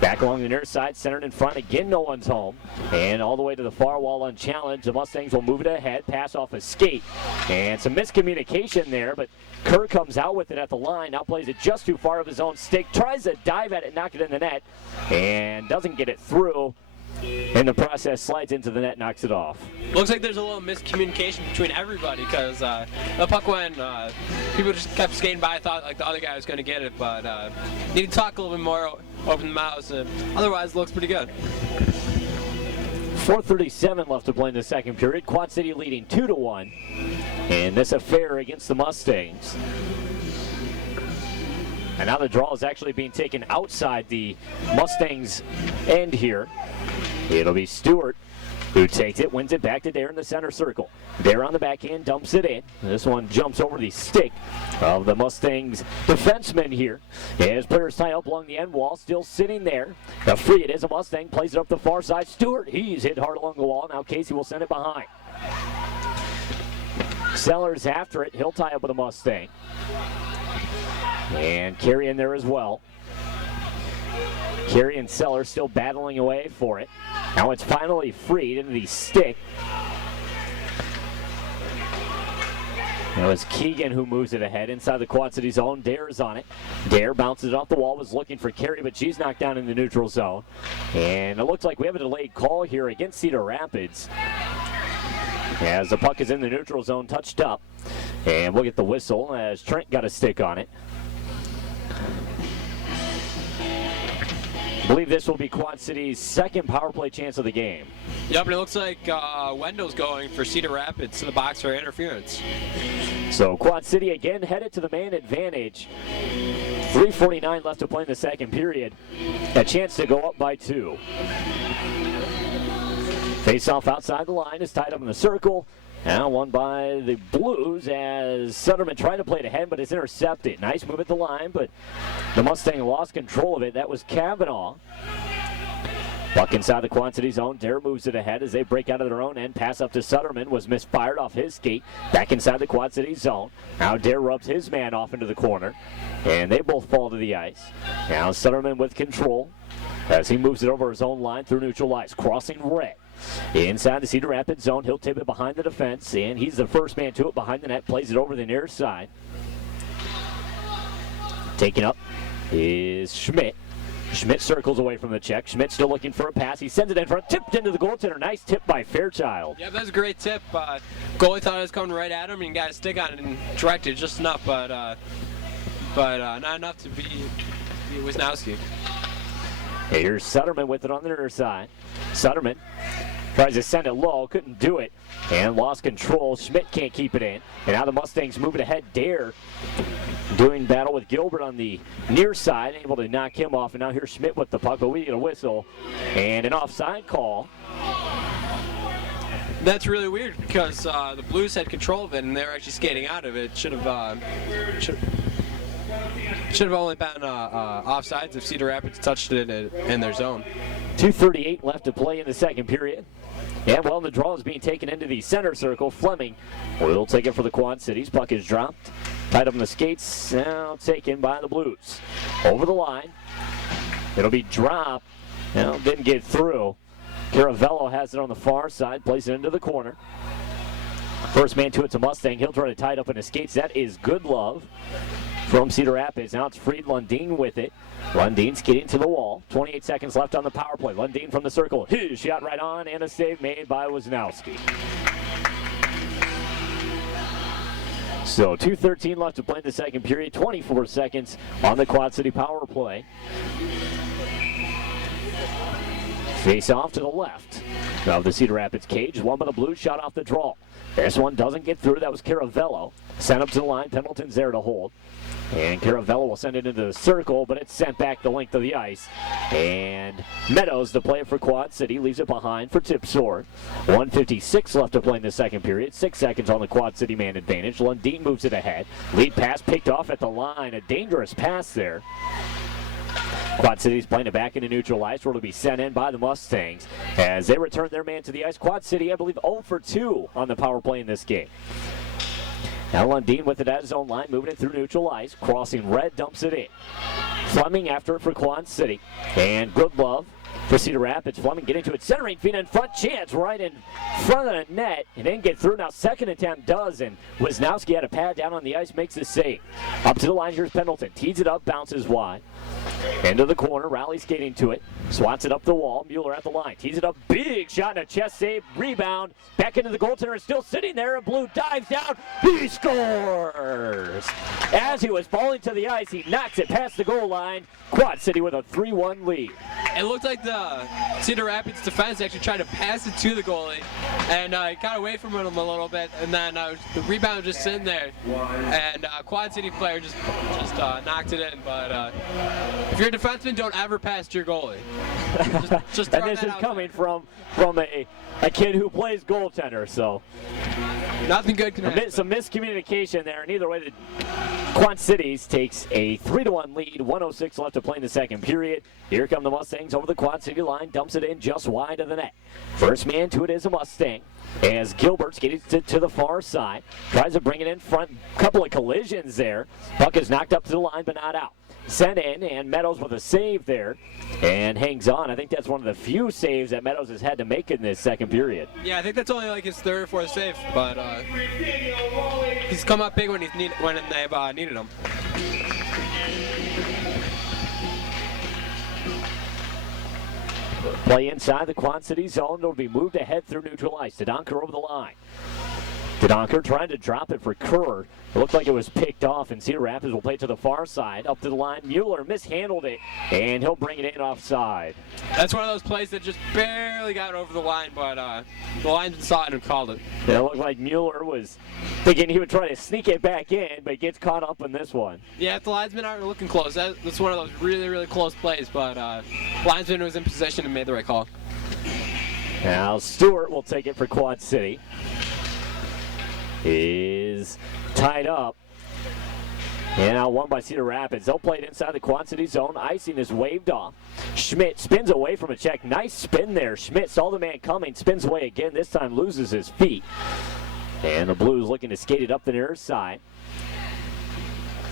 Back along the near side, centered in front. Again, no one's home. And all the way to the far wall unchallenged. The Mustangs will move it ahead, pass off a skate. And some miscommunication there, but Kerr comes out with it at the line. Now plays it just too far of his own stick. Tries to dive at it, knock it in the net, and doesn't get it through. In the process, slides into the net, knocks it off. Looks like there's a little miscommunication between everybody because the puck went, people just kept skating by, thought like the other guy was going to get it, but need to talk a little bit more, open the mouths, otherwise it looks pretty good. 4:37 left to play in the second period. Quad City leading 2-1 in this affair against the Mustangs. And now the draw is actually being taken outside the Mustangs' end here. It'll be Stewart who takes it, wins it back to Dare in the center circle. Dare on the backhand, dumps it in. This one jumps over the stick of the Mustangs defenseman here. As players tie up along the end wall, still sitting there. A free it is, a Mustang plays it up the far side. Stewart, he's hit hard along the wall. Now Casey will send it behind. Sellers after it, he'll tie up with a Mustang. And Carey in there as well. Carey and Sellers still battling away for it. Now it's finally freed into the stick. It was Keegan who moves it ahead inside the Quad City zone. Dare's on it. Dare bounces it off the wall, was looking for Carey, but she's knocked down in the neutral zone. And it looks like we have a delayed call here against Cedar Rapids, as the puck is in the neutral zone, touched up. And we'll get the whistle as Trent got a stick on it. I believe this will be Quad City's second power play chance of the game. Yep, and it looks like Wendell's going for Cedar Rapids to the box for interference. So Quad City again headed to the man advantage. 3:49 left to play in the second period. A chance to go up by 2. Face-off outside the line is tied up in the circle. Now won by the Blues as Sutterman tried to play it ahead, but it's intercepted. Nice move at the line, but the Mustang lost control of it. That was Kavanaugh. Puck inside the Quad City zone. Dare moves it ahead as they break out of their own end. Pass up to Sutterman was misfired off his skate. Back inside the Quad City zone. Now Dare rubs his man off into the corner, and they both fall to the ice. Now Sutterman with control as he moves it over his own line through neutral ice, crossing red. Inside the Cedar Rapids zone, he'll tip it behind the defense, and he's the first man to it behind the net, plays it over the near side. Taking up is Schmidt. Schmidt circles away from the check. Schmidt still looking for a pass. He sends it in front, tipped into the goaltender. Nice tip by Fairchild. Yeah, that was a great tip. Goalie thought it was coming right at him, and he got a stick on it and directed just enough, but not enough to beat Wisnowski. Here's Sutterman with it on the near side. Sutterman tries to send it low, couldn't do it, and lost control. Schmidt can't keep it in. And now the Mustangs move it ahead. Dare doing battle with Gilbert on the near side, able to knock him off. And now here's Schmidt with the puck, but we get a whistle and an offside call. That's really weird because the Blues had control of it and they're actually skating out of it. Should have only been offsides if Cedar Rapids touched it in their zone. 2:38 left to play in the second period. And well, the draw is being taken into the center circle. Fleming will take it for the Quad Cities. Puck is dropped. Tied up in the skates. Now taken by the Blues. Over the line. It'll be dropped. Now didn't get through. Caravello has it on the far side. Plays it into the corner. First man to it's a Mustang. He'll try to tie it up in his skates. That is Goodlove from Cedar Rapids. Now it's Freed Lundeen with it. Lundeen's getting to the wall. 28 seconds left on the power play. Lundeen from the circle. His shot right on, and a save made by Wisnowski. So 2:13 left to play in the second period. 24 seconds on the Quad City power play. Face off to the left of the Cedar Rapids cage. One by the Blues, shot off the draw. This one doesn't get through. That was Caravello. Sent up to the line. Pendleton's there to hold. And Caravello will send it into the circle, but it's sent back the length of the ice. And Meadows, the player for Quad City, leaves it behind for Tipsor. 1:56 left to play in the second period. 6 seconds on the Quad City man advantage. Lundeen moves it ahead. Lead pass picked off at the line. A dangerous pass there. Quad City's playing it back into neutral ice, where it'll be sent in by the Mustangs as they return their man to the ice. Quad City, I believe, 0 for 2 on the power play in this game. Now Lundeen with it at his own line, moving it through neutral ice, crossing red, dumps it in. Fleming after it for Quad City, and Goodlove for Cedar Rapids. Fleming getting to it, centering feet in front, chance right in front of the net, and didn't get through. Now second attempt does, and Wisnowski had a pad down on the ice, makes the save. Up to the line, here's Pendleton, tees it up, bounces wide. Into the corner, Rowley skating to it, swats it up the wall. Mueller at the line, tees it up, big shot and a chest save, rebound, back into the goaltender, is still sitting there, and Blue dives down, he scores! As he was falling to the ice, he knocks it past the goal line. Quad City with a 3-1 lead. It looked like the Cedar Rapids defense actually tried to pass it to the goalie, and got away from him a little bit, and then the rebound was just sitting there, and Quad City player just knocked it in. But if you're a defenseman, don't ever pass to your goalie. Just and this is coming from a kid who plays goaltender, so nothing good can happen. Some miscommunication there, and either way, the Quad Cities takes a 3-1 lead, 1:06 left to play in the second period. Here come the Mustangs over the Quad City line, dumps it in just wide of the net. First man to it is a Mustang, as Gilbert's getting it to the far side, tries to bring it in front, couple of collisions there. Puck is knocked up to the line, but not out. Sent in, and Meadows with a save there, and hangs on. I think that's one of the few saves that Meadows has had to make in this second period. Yeah, I think that's only like his third or fourth save, but he's come up big when they've needed him. Play inside the Quad City zone. It'll be moved ahead through neutral ice. Donker over the line. Donker trying to drop it for Kerr. It looked like it was picked off, and Cedar Rapids will play it to the far side. Up to the line, Mueller mishandled it, and he'll bring it in offside. That's one of those plays that just barely got over the line, but the linesman saw it and called it. It looked like Mueller was thinking he would try to sneak it back in, but he gets caught up in this one. Yeah, if the linesmen aren't looking close, that's one of those really, really close plays, but linesman was in position and made the right call. Now Stewart will take it for Quad City. Is tied up. And now won by Cedar Rapids. They'll play it inside the Quad City zone. Icing is waved off. Schmidt spins away from a check. Nice spin there. Schmidt saw the man coming, spins away again. This time loses his feet. And the Blues looking to skate it up the near side.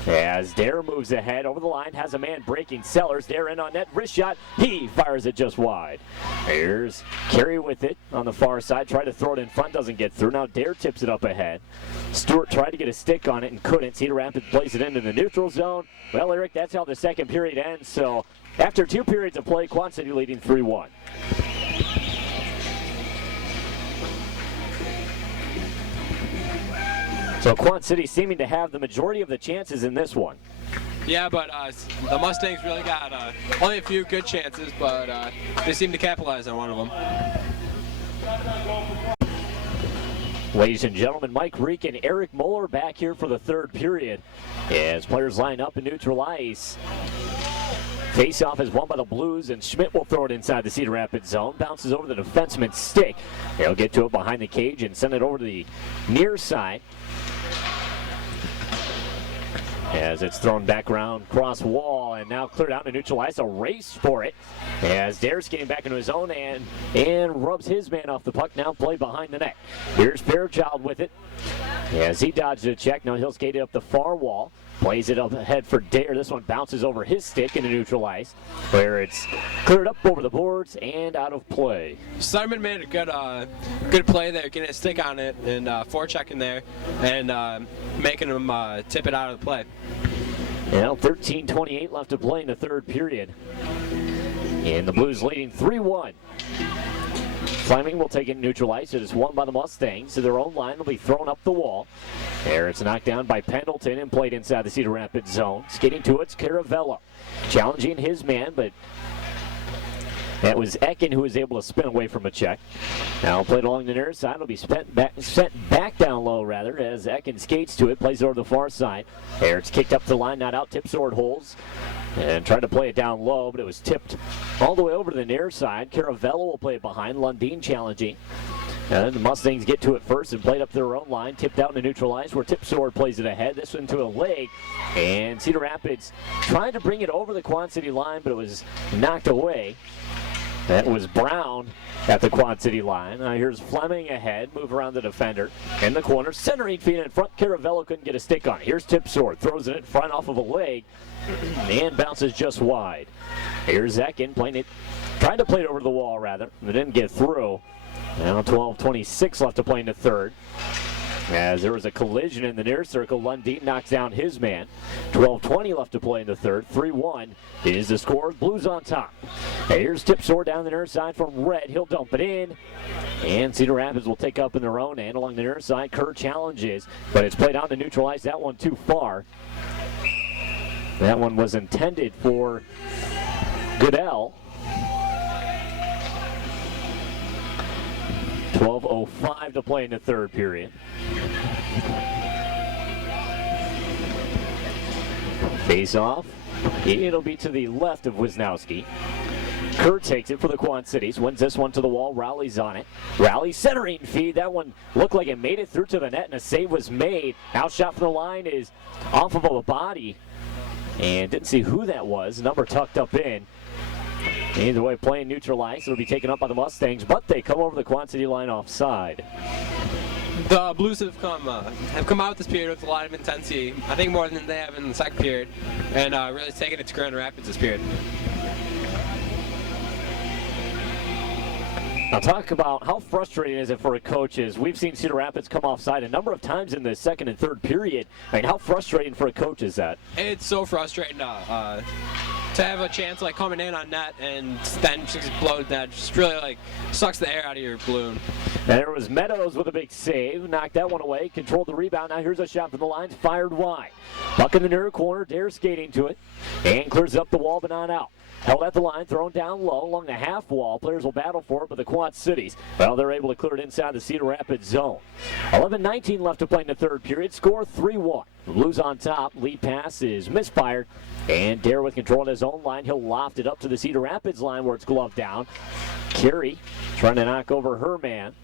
As Dare moves ahead over the line, has a man breaking. Sellers, Dare in on net, wrist shot. He fires it just wide. Here's Carey with it on the far side. Tried to throw it in front, doesn't get through. Now Dare tips it up ahead. Stewart tried to get a stick on it and couldn't. Cedar Rapids plays it into the neutral zone. Well, Eric, that's how the second period ends. So after 2 periods of play, Quad City leading 3-1. So Quad City seeming to have the majority of the chances in this one. Yeah, but the Mustangs really got only a few good chances, but they seem to capitalize on one of them. Ladies and gentlemen, Mike Reek and Eric Moeller back here for the third period as players line up in neutral ice. Face-off is won by the Blues, and Schmidt will throw it inside the Cedar Rapids zone. Bounces over the defenseman's stick. He'll get to it behind the cage and send it over to the near side. As it's thrown back around cross wall and now cleared out to neutral ice. A race for it as Dare's getting back into his own and rubs his man off the puck. Now play behind the net. Here's Fairchild with it as he dodges a check. Now he'll skate it up the far wall. Plays it up ahead for Dare. This one bounces over his stick into neutral ice, where it's cleared up over the boards and out of play. Simon made a good play there, getting a stick on it and forechecking there, and making him tip it out of the play. Now 13:28 left to play in the third period, and the Blues leading 3-1. Fleming will take it neutral ice. It is won by the Mustangs. To their own line, will be thrown up the wall. There, it's knocked down by Pendleton and played inside the Cedar Rapids zone. Skating to it's Caravella. Challenging his man, but that was Ekin who was able to spin away from a check. Now played along the near side. It'll be sent back down low, rather, as Ekin skates to it. Plays over the far side. There, it's kicked up the line, not out. Tip sword holds. And tried to play it down low, but it was tipped all the way over to the near side. Caravella will play it behind. Lundeen challenging. And the Mustangs get to it first and played up their own line. Tipped out into neutral ice where Tip Sword plays it ahead. This one to a leg. And Cedar Rapids trying to bring it over the Quad City line, but it was knocked away. That was Brown at the Quad City line. Here's Fleming ahead, move around the defender. In the corner, centering feet in front. Caravello couldn't get a stick on it. Here's Tip Sword, throws it in front off of a leg, and bounces just wide. Here's Ekin playing it, trying to play it over the wall rather, but didn't get through. Now 12:26 left to play in the third. As there was a collision in the near circle, Lundeen knocks down his man. 12:20 left to play in the third. 3-1 is the score. Blues on top. Here's Tipsore down the near side from Red. He'll dump it in. And Cedar Rapids will take up in their own end along the near side. Kerr challenges, but it's played out to neutralize that one too far. That one was intended for Goodell. 12:05 to play in the third period. Face off. It'll be to the left of Wisnowski. Kerr takes it for the Quad Cities, wins this one to the wall. Rowley's on it. Rowley centering feed. That one looked like it made it through to the net, and a save was made. Outshot from the line is off of a body, and didn't see who that was. Number tucked up in. Either way, playing neutralized. It'll be taken up by the Mustangs, but they come over the Quad City line offside. The Blues have come out this period with a lot of intensity. I think more than they have in the second period, and really taking it to Cedar Rapids this period. Now talk about how frustrating is it for a coach is we've seen Cedar Rapids come offside a number of times in the second and third period. I mean, how frustrating for a coach is that? It's so frustrating to have a chance like coming in on net and then just explode that. Just really like sucks the air out of your balloon. And there was Meadows with a big save, knocked that one away, controlled the rebound. Now here's a shot from the lines, fired wide. Buck in the near corner, Dare skating to it, and clears up the wall but not out. Held at the line, thrown down low along the half wall. Players will battle for it, but the Quad Cities, well, they're able to clear it inside the Cedar Rapids zone. 11:19 left to play in the third period. Score 3-1. Blues on top. Lead pass is misfired. And Dare with control at his own line. He'll loft it up to the Cedar Rapids line where it's gloved down. Carey trying to knock over her man.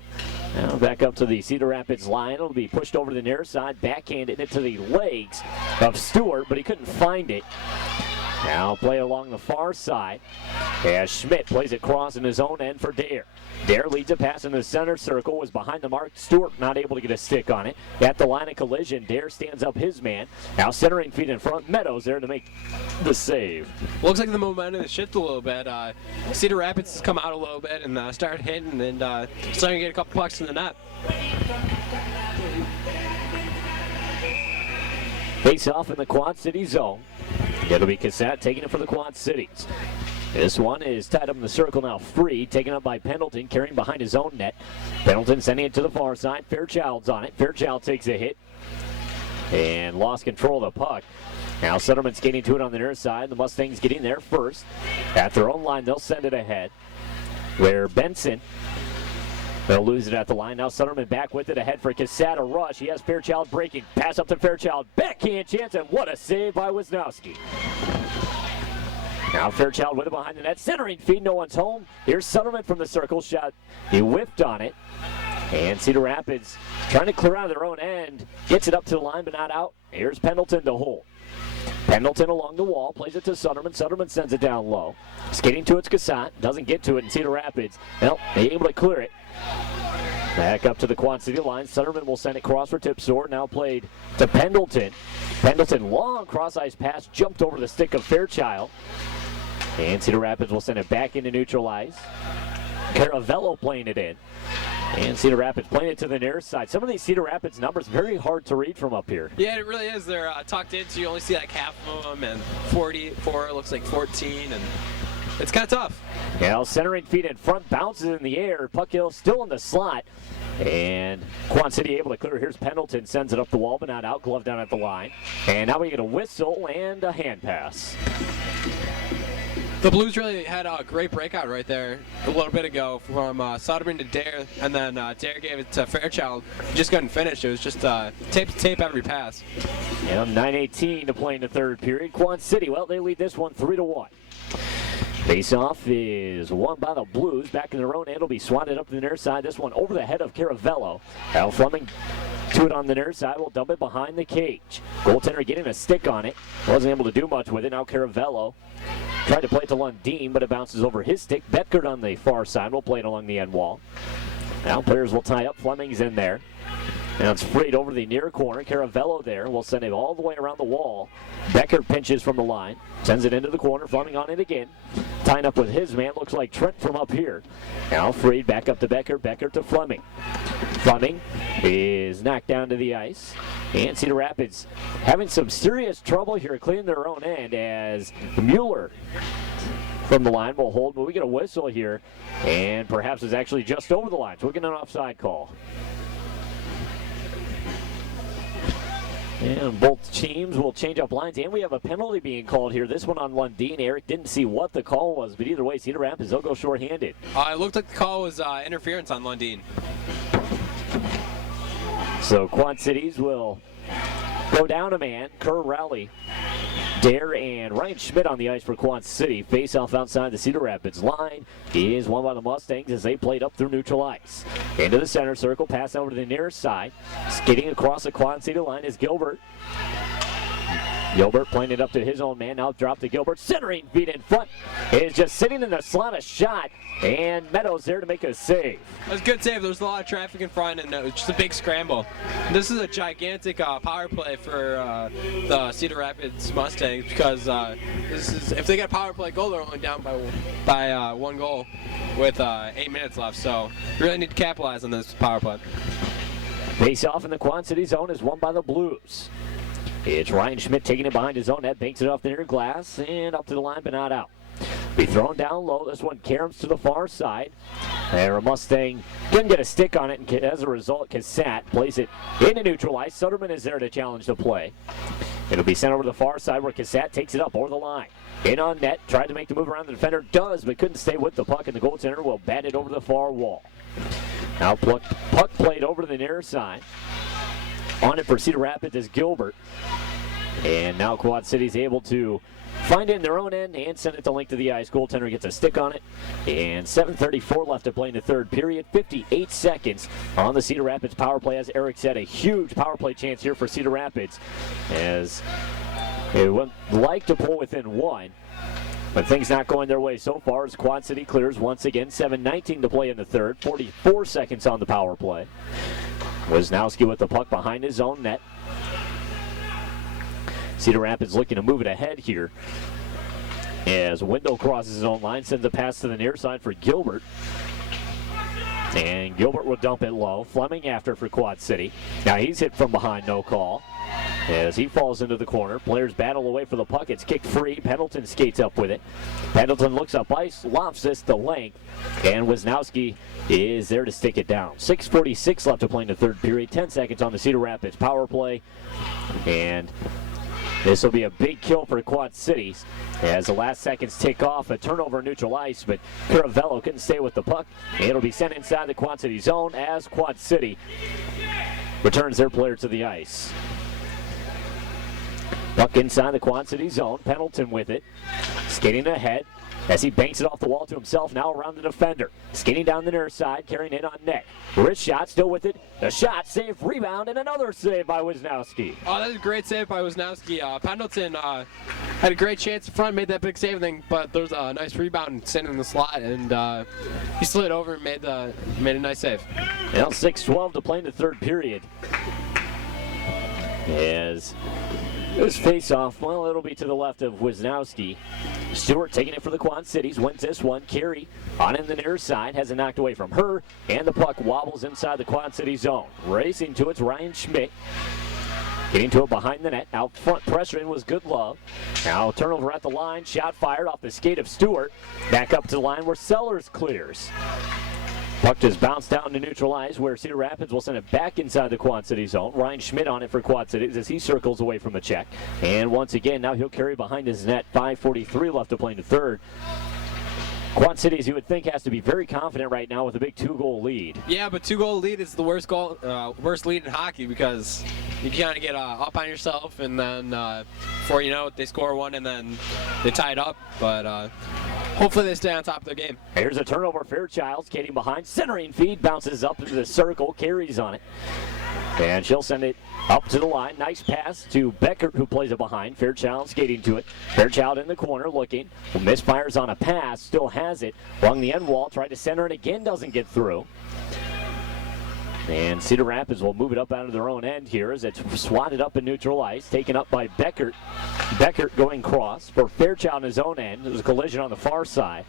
Now back up to the Cedar Rapids line. It'll be pushed over to the near side. Backhanded it to the legs of Stewart, but he couldn't find it. Now play along the far side as Schmidt plays it cross in his own end for Dare. Dare leads a pass in the center circle, was behind the mark. Stewart not able to get a stick on it. At the line of collision, Dare stands up his man. Now centering feet in front. Meadows there to make the save. Looks like the momentum has shifted a little bit. Cedar Rapids has come out a little bit and started hitting and starting to get a couple pucks in the net. Face off in the Quad City zone. It'll be Cassette taking it for the Quad Cities. This one is tied up in the circle now, free, taken up by Pendleton, carrying behind his own net. Pendleton sending it to the far side. Fairchild's on it. Fairchild takes a hit and lost control of the puck. Now Sutterman skating to it on the near side. The Mustangs getting there first. At their own line, they'll send it ahead. Where Benson, they'll lose it at the line. Now Sutterman back with it ahead for Cassette. A rush. He has Fairchild breaking. Pass up to Fairchild. Backhand chance, and what a save by Wisnowski. Now Fairchild with it behind the net. Centering feed. No one's home. Here's Sutterman from the circle shot. He whiffed on it. And Cedar Rapids trying to clear out of their own end. Gets it up to the line, but not out. Here's Pendleton to hold. Pendleton along the wall, plays it to Sutterman. Sutterman sends it down low. Skating to its Cassette. Doesn't get to it in Cedar Rapids. Well, they're able to clear it. Back up to the Quad City line. Sutterman will send it cross for Tipsor. Now played to Pendleton. Pendleton, long cross-ice pass, jumped over the stick of Fairchild. And Cedar Rapids will send it back into neutralize. Caravello playing it in. And Cedar Rapids playing it to the near side. Some of these Cedar Rapids numbers very hard to read from up here. Yeah, it really is. They're tucked in, so you only see like half of them, and 44 looks like 14, and it's kind of tough. Now centering feet in front, bounces in the air. Puck hill still in the slot. And Quad City able to clear. Here's Pendleton, sends it up the wall, but not out. Glove down at the line. And now we get a whistle and a hand pass. The Blues really had a great breakout right there a little bit ago from Soderman to Dare, and then Dare gave it to Fairchild. He just couldn't finish. It was just tape to tape every pass. And 9:18 to play in the third period. Quad City, well, they lead this one 3-1. Face-off is won by the Blues. Back in their own end, will be swatted up to the near side. This one over the head of Caravello. Al Fleming to it on the near side. Will dump it behind the cage. Goaltender getting a stick on it. Wasn't able to do much with it. Now Caravello tried to play it to Lundeen, but it bounces over his stick. Beckert on the far side will play it along the end wall. Now players will tie up. Fleming's in there. Now it's freed over the near corner. Caravello there will send it all the way around the wall. Beckert pinches from the line. Sends it into the corner. Fleming on it again. Tying up with his man. Looks like Trent from up here. Now freed back up to Beckert. Beckert to Fleming. Fleming is knocked down to the ice. And Cedar Rapids having some serious trouble here cleaning their own end as Mueller from the line will hold. But we get a whistle here. And perhaps it's actually just over the line. So we get an offside call. And both teams will change up lines, and we have a penalty being called here. This one on Lundin. Eric didn't see what the call was, but either way, Cedar Rapids, they'll go shorthanded. It looked like the call was interference on Lundin. So Quad Cities will go down a man. Kerr Rowley, Dare, and Ryan Schmidt on the ice for Quad City. Face off outside the Cedar Rapids line is won by the Mustangs as they played up through neutral ice. Into the center circle, pass over to the near side. Skating across the Quad City line is Gilbert. Gilbert playing it up to his own man. Now drop to Gilbert. Centering feet in front. Is just sitting in the slot, a shot. And Meadows there to make a save. That was a good save. There was a lot of traffic in front, and it was just a big scramble. This is a gigantic power play for the Cedar Rapids Mustangs because if they get a power play goal, they're only down by 1 goal with 8 minutes left. So you really need to capitalize on this power play. Face off in the Quad City zone is won by the Blues. It's Ryan Schmidt taking it behind his own net, banks it off the near glass, and up to the line, but not out. Be thrown down low. This one caroms to the far side. There, a Mustang didn't get a stick on it, and as a result, Cassat plays it into neutral ice. Soderman is there to challenge the play. It'll be sent over to the far side where Cassat takes it up over the line. In on net, tried to make the move around the defender, does, but couldn't stay with the puck, and the goaltender will bat it over the far wall. Now puck played over to the near side. On it for Cedar Rapids is Gilbert. And now Quad City's able to find it in their own end and send it to link to the ice. Goaltender gets a stick on it. And 7:34 left to play in the third period. 58 seconds on the Cedar Rapids power play. As Eric said, a huge power play chance here for Cedar Rapids, as they would like to pull within 1. But things not going their way so far as Quad City clears once again. 7:19 to play in the third. 44 seconds on the power play. Wisnowski with the puck behind his own net. Cedar Rapids looking to move it ahead here as Wendell crosses his own line, sends a pass to the near side for Gilbert. And Gilbert will dump it low. Fleming after for Quad City. Now he's hit from behind, no call. As he falls into the corner, players battle away for the puck. It's kicked free. Pendleton skates up with it. Pendleton looks up ice, lofts this to length, and Wisnowski is there to stick it down. 6:46 left to play in the third period. 10 seconds on the Cedar Rapids power play. And this will be a big kill for Quad Cities as the last seconds tick off. A turnover in neutral ice, but Caravello couldn't stay with the puck. It'll be sent inside the Quad City zone as Quad City returns their player to the ice. Puck inside the Quad City zone. Pendleton with it. Skating ahead as he banks it off the wall to himself. Now around the defender. Skating down the near side. Carrying it on net. Wrist shot still with it. The shot, save, rebound, and another save by Wisnowski. Oh, that was a great save by Wisnowski. Pendleton had a great chance in front, made that big save thing, but there was a nice rebound sent in the slot, and he slid over and made a nice save. Now 6:12 to play in the third period. As this face-off, well, it'll be to the left of Wisnowski. Stewart taking it for the Quad Cities, wins this one. Carey on in the near side, has it knocked away from her, and the puck wobbles inside the Quad City zone. Racing to it's Ryan Schmidt. Getting to it behind the net. Out front pressuring was Good Love. Now turnover at the line, shot fired off the skate of Stewart. Back up to the line where Sellers clears. Puck just bounced down to neutral ice where Cedar Rapids will send it back inside the Quad City zone. Ryan Schmidt on it for Quad Cities as he circles away from the check. And once again, now he'll carry behind his net. 5:43 left to play in the third. Quad Cities, you would think, has to be very confident right now with a big 2-goal lead. Yeah, but 2-goal lead is the worst lead in hockey because you kind of get up on yourself, and then before you know it, they score one, and then they tie it up. But hopefully they stay on top of their game. Here's a turnover. Fairchild skating behind, centering feed, bounces up into the circle, carries on it. And she'll send it up to the line. Nice pass to Beckert, who plays it behind. Fairchild skating to it. Fairchild in the corner looking. Misfires on a pass, still has it. Along the end wall, tried to center it again, doesn't get through. And Cedar Rapids will move it up out of their own end here as it's swatted up in neutral ice. Taken up by Beckert. Beckert going cross for Fairchild in his own end. There was a collision on the far side.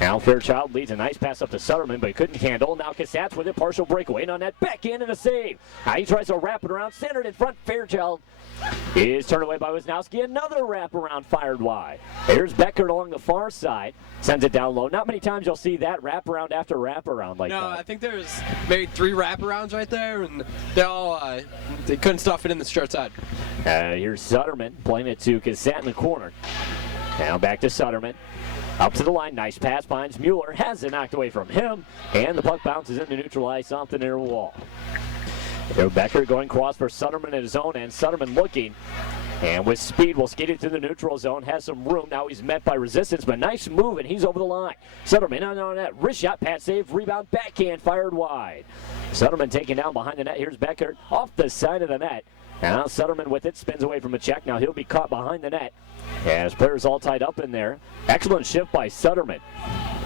Now Fairchild leads a nice pass up to Sutterman, but he couldn't handle. Now Cassatt's with it, partial breakaway. And on that back end and a save. Now he tries to wrap it around, centered in front. Fairchild is turned away by Wisnowski. Another wraparound fired wide. Here's Beckert along the far side. Sends it down low. Not many times you'll see that wraparound after wraparound like that. No, I think there's maybe 3 wraparounds right there, and they couldn't stuff it in the short side. Here's Sutterman playing it to Cassatt in the corner. Now back to Sutterman. Up to the line, nice pass, finds Mueller, has it knocked away from him, and the puck bounces into neutral ice off the near wall. Here Beckert going cross for Sutterman at his own end. Sutterman looking, and with speed will skate it through the neutral zone, has some room. Now he's met by resistance, but nice move, and he's over the line. Sutterman on that wrist shot, pass save, rebound, backhand, fired wide. Sutterman taken down behind the net. Here's Beckert off the side of the net. Now Sutterman with it, spins away from a check. Now he'll be caught behind the net. As players all tied up in there. Excellent shift by Sutterman.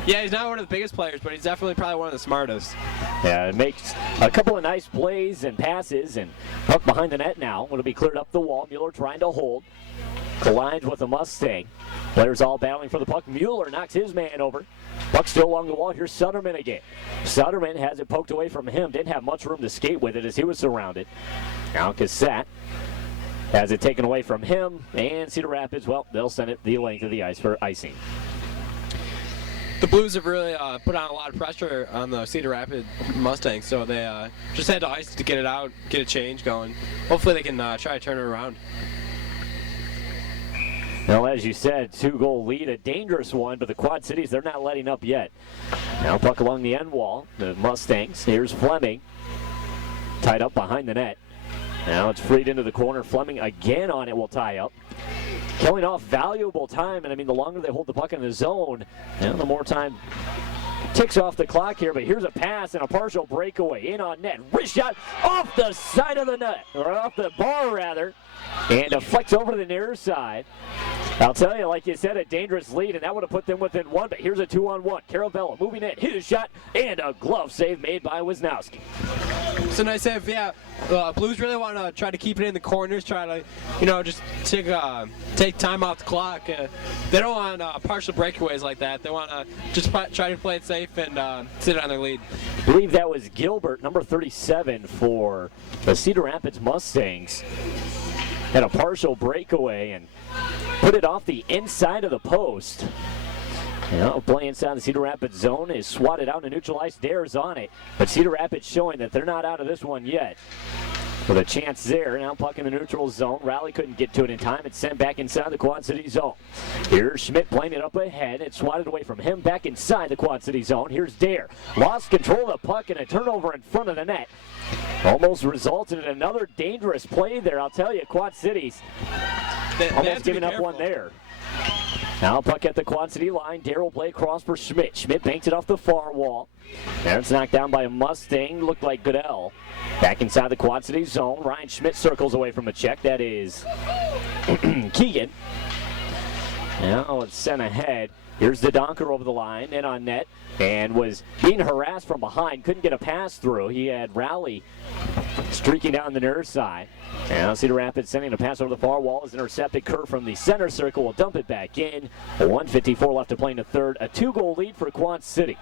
Yeah, he's not one of the biggest players, but he's definitely probably one of the smartest. Yeah, it makes a couple of nice plays and passes, and puck behind the net now. It'll be cleared up the wall. Mueller trying to hold. Collides with the Mustang. Players all battling for the puck. Mueller knocks his man over. Puck still along the wall. Here's Sutterman again. Sutterman has it poked away from him. Didn't have much room to skate with it as he was surrounded. Now Cassatt has it taken away from him. And Cedar Rapids, well, they'll send it the length of the ice for icing. The Blues have really put on a lot of pressure on the Cedar Rapids Mustangs, so they just had to ice to get it out, get a change going. Hopefully they can try to turn it around. Well, as you said, 2-goal lead, a dangerous one, but the Quad Cities, they're not letting up yet. Now puck along the end wall, the Mustangs. Here's Fleming, tied up behind the net. Now it's freed into the corner. Fleming again on it will tie up. Killing off valuable time, and I mean, the longer they hold the puck in the zone, the more time ticks off the clock here. But here's a pass and a partial breakaway in on net. Wrist shot off the side of the net, or off the bar rather, and deflects over to the near side. I'll tell you, like you said, a dangerous lead, and that would have put them within one, but here's a 2-on-1. Caravella moving in, his shot, and a glove save made by Wisnowski. It's a nice save, yeah. Blues really want to try to keep it in the corners, try to, just take time off the clock. They don't want partial breakaways like that. They want to just try to play it safe and sit on their lead. I believe that was Gilbert, number 37 for the Cedar Rapids Mustangs. Had a partial breakaway and put it off the inside of the post. Play inside the Cedar Rapids zone is swatted out and neutral ice. Dare's on it, but Cedar Rapids showing that they're not out of this one yet. With a chance there, now puck in the neutral zone. Raleigh couldn't get to it in time. It's sent back inside the Quad City zone. Here's Schmidt playing it up ahead. It's swatted away from him back inside the Quad City zone. Here's Dare. Lost control of the puck and a turnover in front of the net. Almost resulted in another dangerous play there. I'll tell you, Quad Cities almost giving up one there. Now puck at the Quad City line. Dare will play across for Schmidt. Schmidt banks it off the far wall. There it's knocked down by a Mustang. Looked like Goodell. Back inside the Quad City zone. Ryan Schmidt circles away from a check. That is Keegan. Now it's sent ahead. Here's the Donker over the line and on net, and was being harassed from behind. Couldn't get a pass through. He had Raleigh streaking down the near side. Now Cedar Rapids sending a pass over the far wall is intercepted. Kerr from the center circle will dump it back in. 1:54 left to play in the third. A 2-goal lead for Quad City.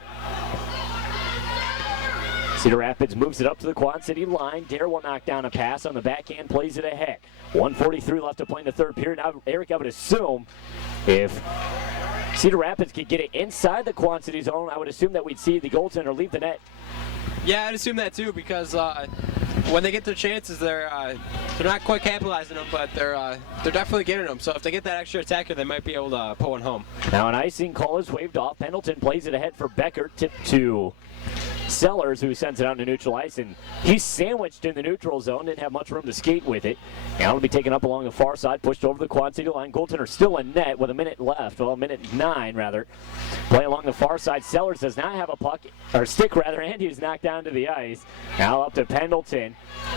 Cedar Rapids moves it up to the Quad City line. Dare will knock down a pass on the backhand, plays it ahead. 1:43 left to play in the third period. Now, Eric, I would assume if Cedar Rapids could get it inside the Quad City zone, I would assume that we'd see the goaltender leave the net. Yeah, I'd assume that too, because when they get their chances, they're not quite capitalizing them, but they're definitely getting them. So if they get that extra attacker, they might be able to pull one home. Now an icing call is waved off. Pendleton plays it ahead for Beckert, tipped to Sellers, who sends it out to neutral ice, and he's sandwiched in the neutral zone, didn't have much room to skate with it. Now it'll be taken up along the far side, pushed over the Quad City line. Goaltender still in net with a minute left, well, a minute 9 rather. Play along the far side. Sellers does not have a puck, or stick rather, and he's knocked down to the ice. Now up to Pendleton.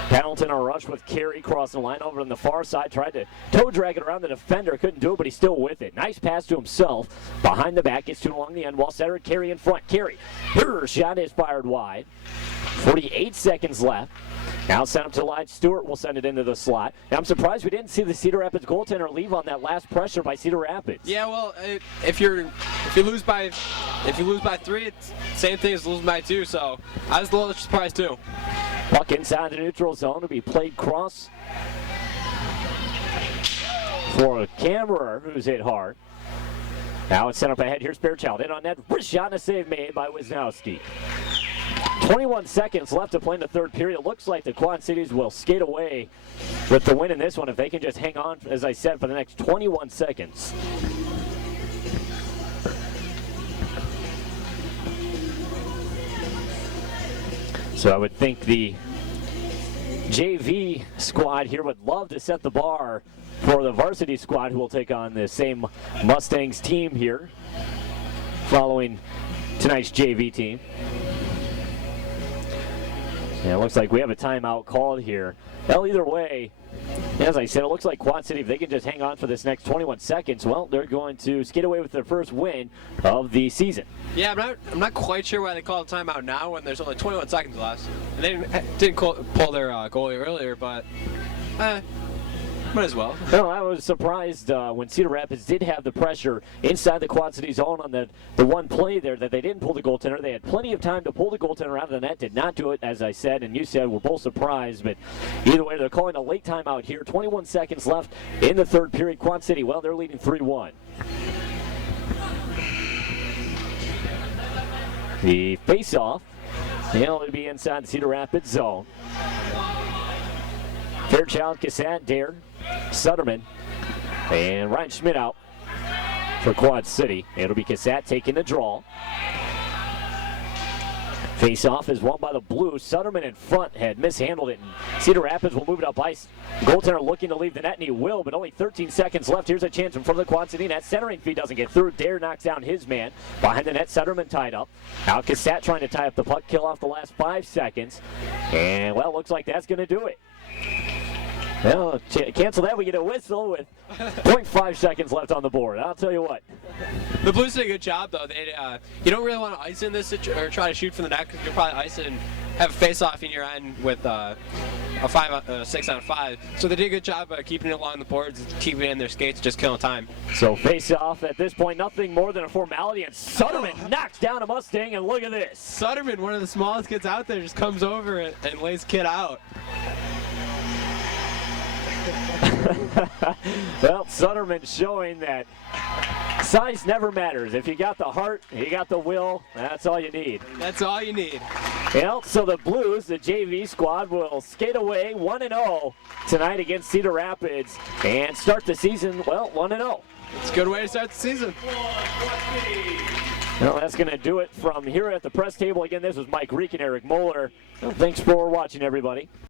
Pendleton a rush with Carey crossing the line over on the far side, tried to toe drag it around the defender, couldn't do it, but he's still with it. Nice pass to himself, behind the back, gets to along the end wall, center, Carey in front. Carey, her shot is fired wide. 48 seconds left. Now sent up to the line. Stewart will send it into the slot. Now I'm surprised we didn't see the Cedar Rapids goaltender leave on that last pressure by Cedar Rapids. Yeah, well, if you lose by 3, it's same thing as losing by 2. So I was a little surprised too. Puck inside the neutral zone to be played cross for Kammerer, who's hit hard. Now it's sent up ahead. Here's Fairchild in on net. Wrist shot and a save made by Wisnowski. 21 seconds left to play in the third period. It looks like the Quad Cities will skate away with the win in this one if they can just hang on, as I said, for the next 21 seconds. So I would think the JV squad here would love to set the bar for the varsity squad, who will take on the same Mustangs team here following tonight's JV team. Yeah, it looks like we have a timeout called here. Well, either way, as I said, it looks like Quad City, if they can just hang on for this next 21 seconds, well, they're going to skate away with their first win of the season. Yeah, I'm not quite sure why they call a timeout now when there's only 21 seconds left. And they didn't pull their goalie earlier, but might as well. No, I was surprised when Cedar Rapids did have the pressure inside the Quad City zone on the one play there that they didn't pull the goaltender. They had plenty of time to pull the goaltender out of the net, did not do it, as I said, and you said we're both surprised. But either way, they're calling a late timeout here. 21 seconds left in the third period. Quad City, well, they're leading 3-1. The face-off, it'll be inside the Cedar Rapids zone. Fairchild, Cassat, Dare, Sutterman, and Ryan Schmidt out for Quad City. It'll be Cassat taking the draw. Face-off is won by the Blues. Sutterman in front had mishandled it, and Cedar Rapids will move it up ice. Goaltender looking to leave the net, and he will, but only 13 seconds left. Here's a chance in front of the Quad City net. Centering feed doesn't get through. Dare knocks down his man. Behind the net, Sutterman tied up. Now Cassat trying to tie up the puck, kill off the last 5 seconds. And, well, looks like that's going to do it. Well, cancel that. We get a whistle with 0.5 seconds left on the board. I'll tell you what. The Blues did a good job, though. You don't really want to ice in this or try to shoot from the net, because you'll probably ice it and have a face-off in your end with a 6-on-5. So they did a good job of keeping it along the boards, keeping it in their skates, just killing time. So face-off at this point, nothing more than a formality, and Sutterman knocks down a Mustang, and look at this. Sutterman, one of the smallest kids out there, just comes over and lays kid out. Well, Sutterman showing that size never matters. If you got the heart, you got the will, that's all you need. That's all you need. Well, so the Blues, the JV squad, will skate away 1-0 tonight against Cedar Rapids and start the season, well, 1-0. It's a good way to start the season. Well, that's going to do it from here at the press table. Again, this was Mike Reek and Eric Moeller. Well, thanks for watching, everybody.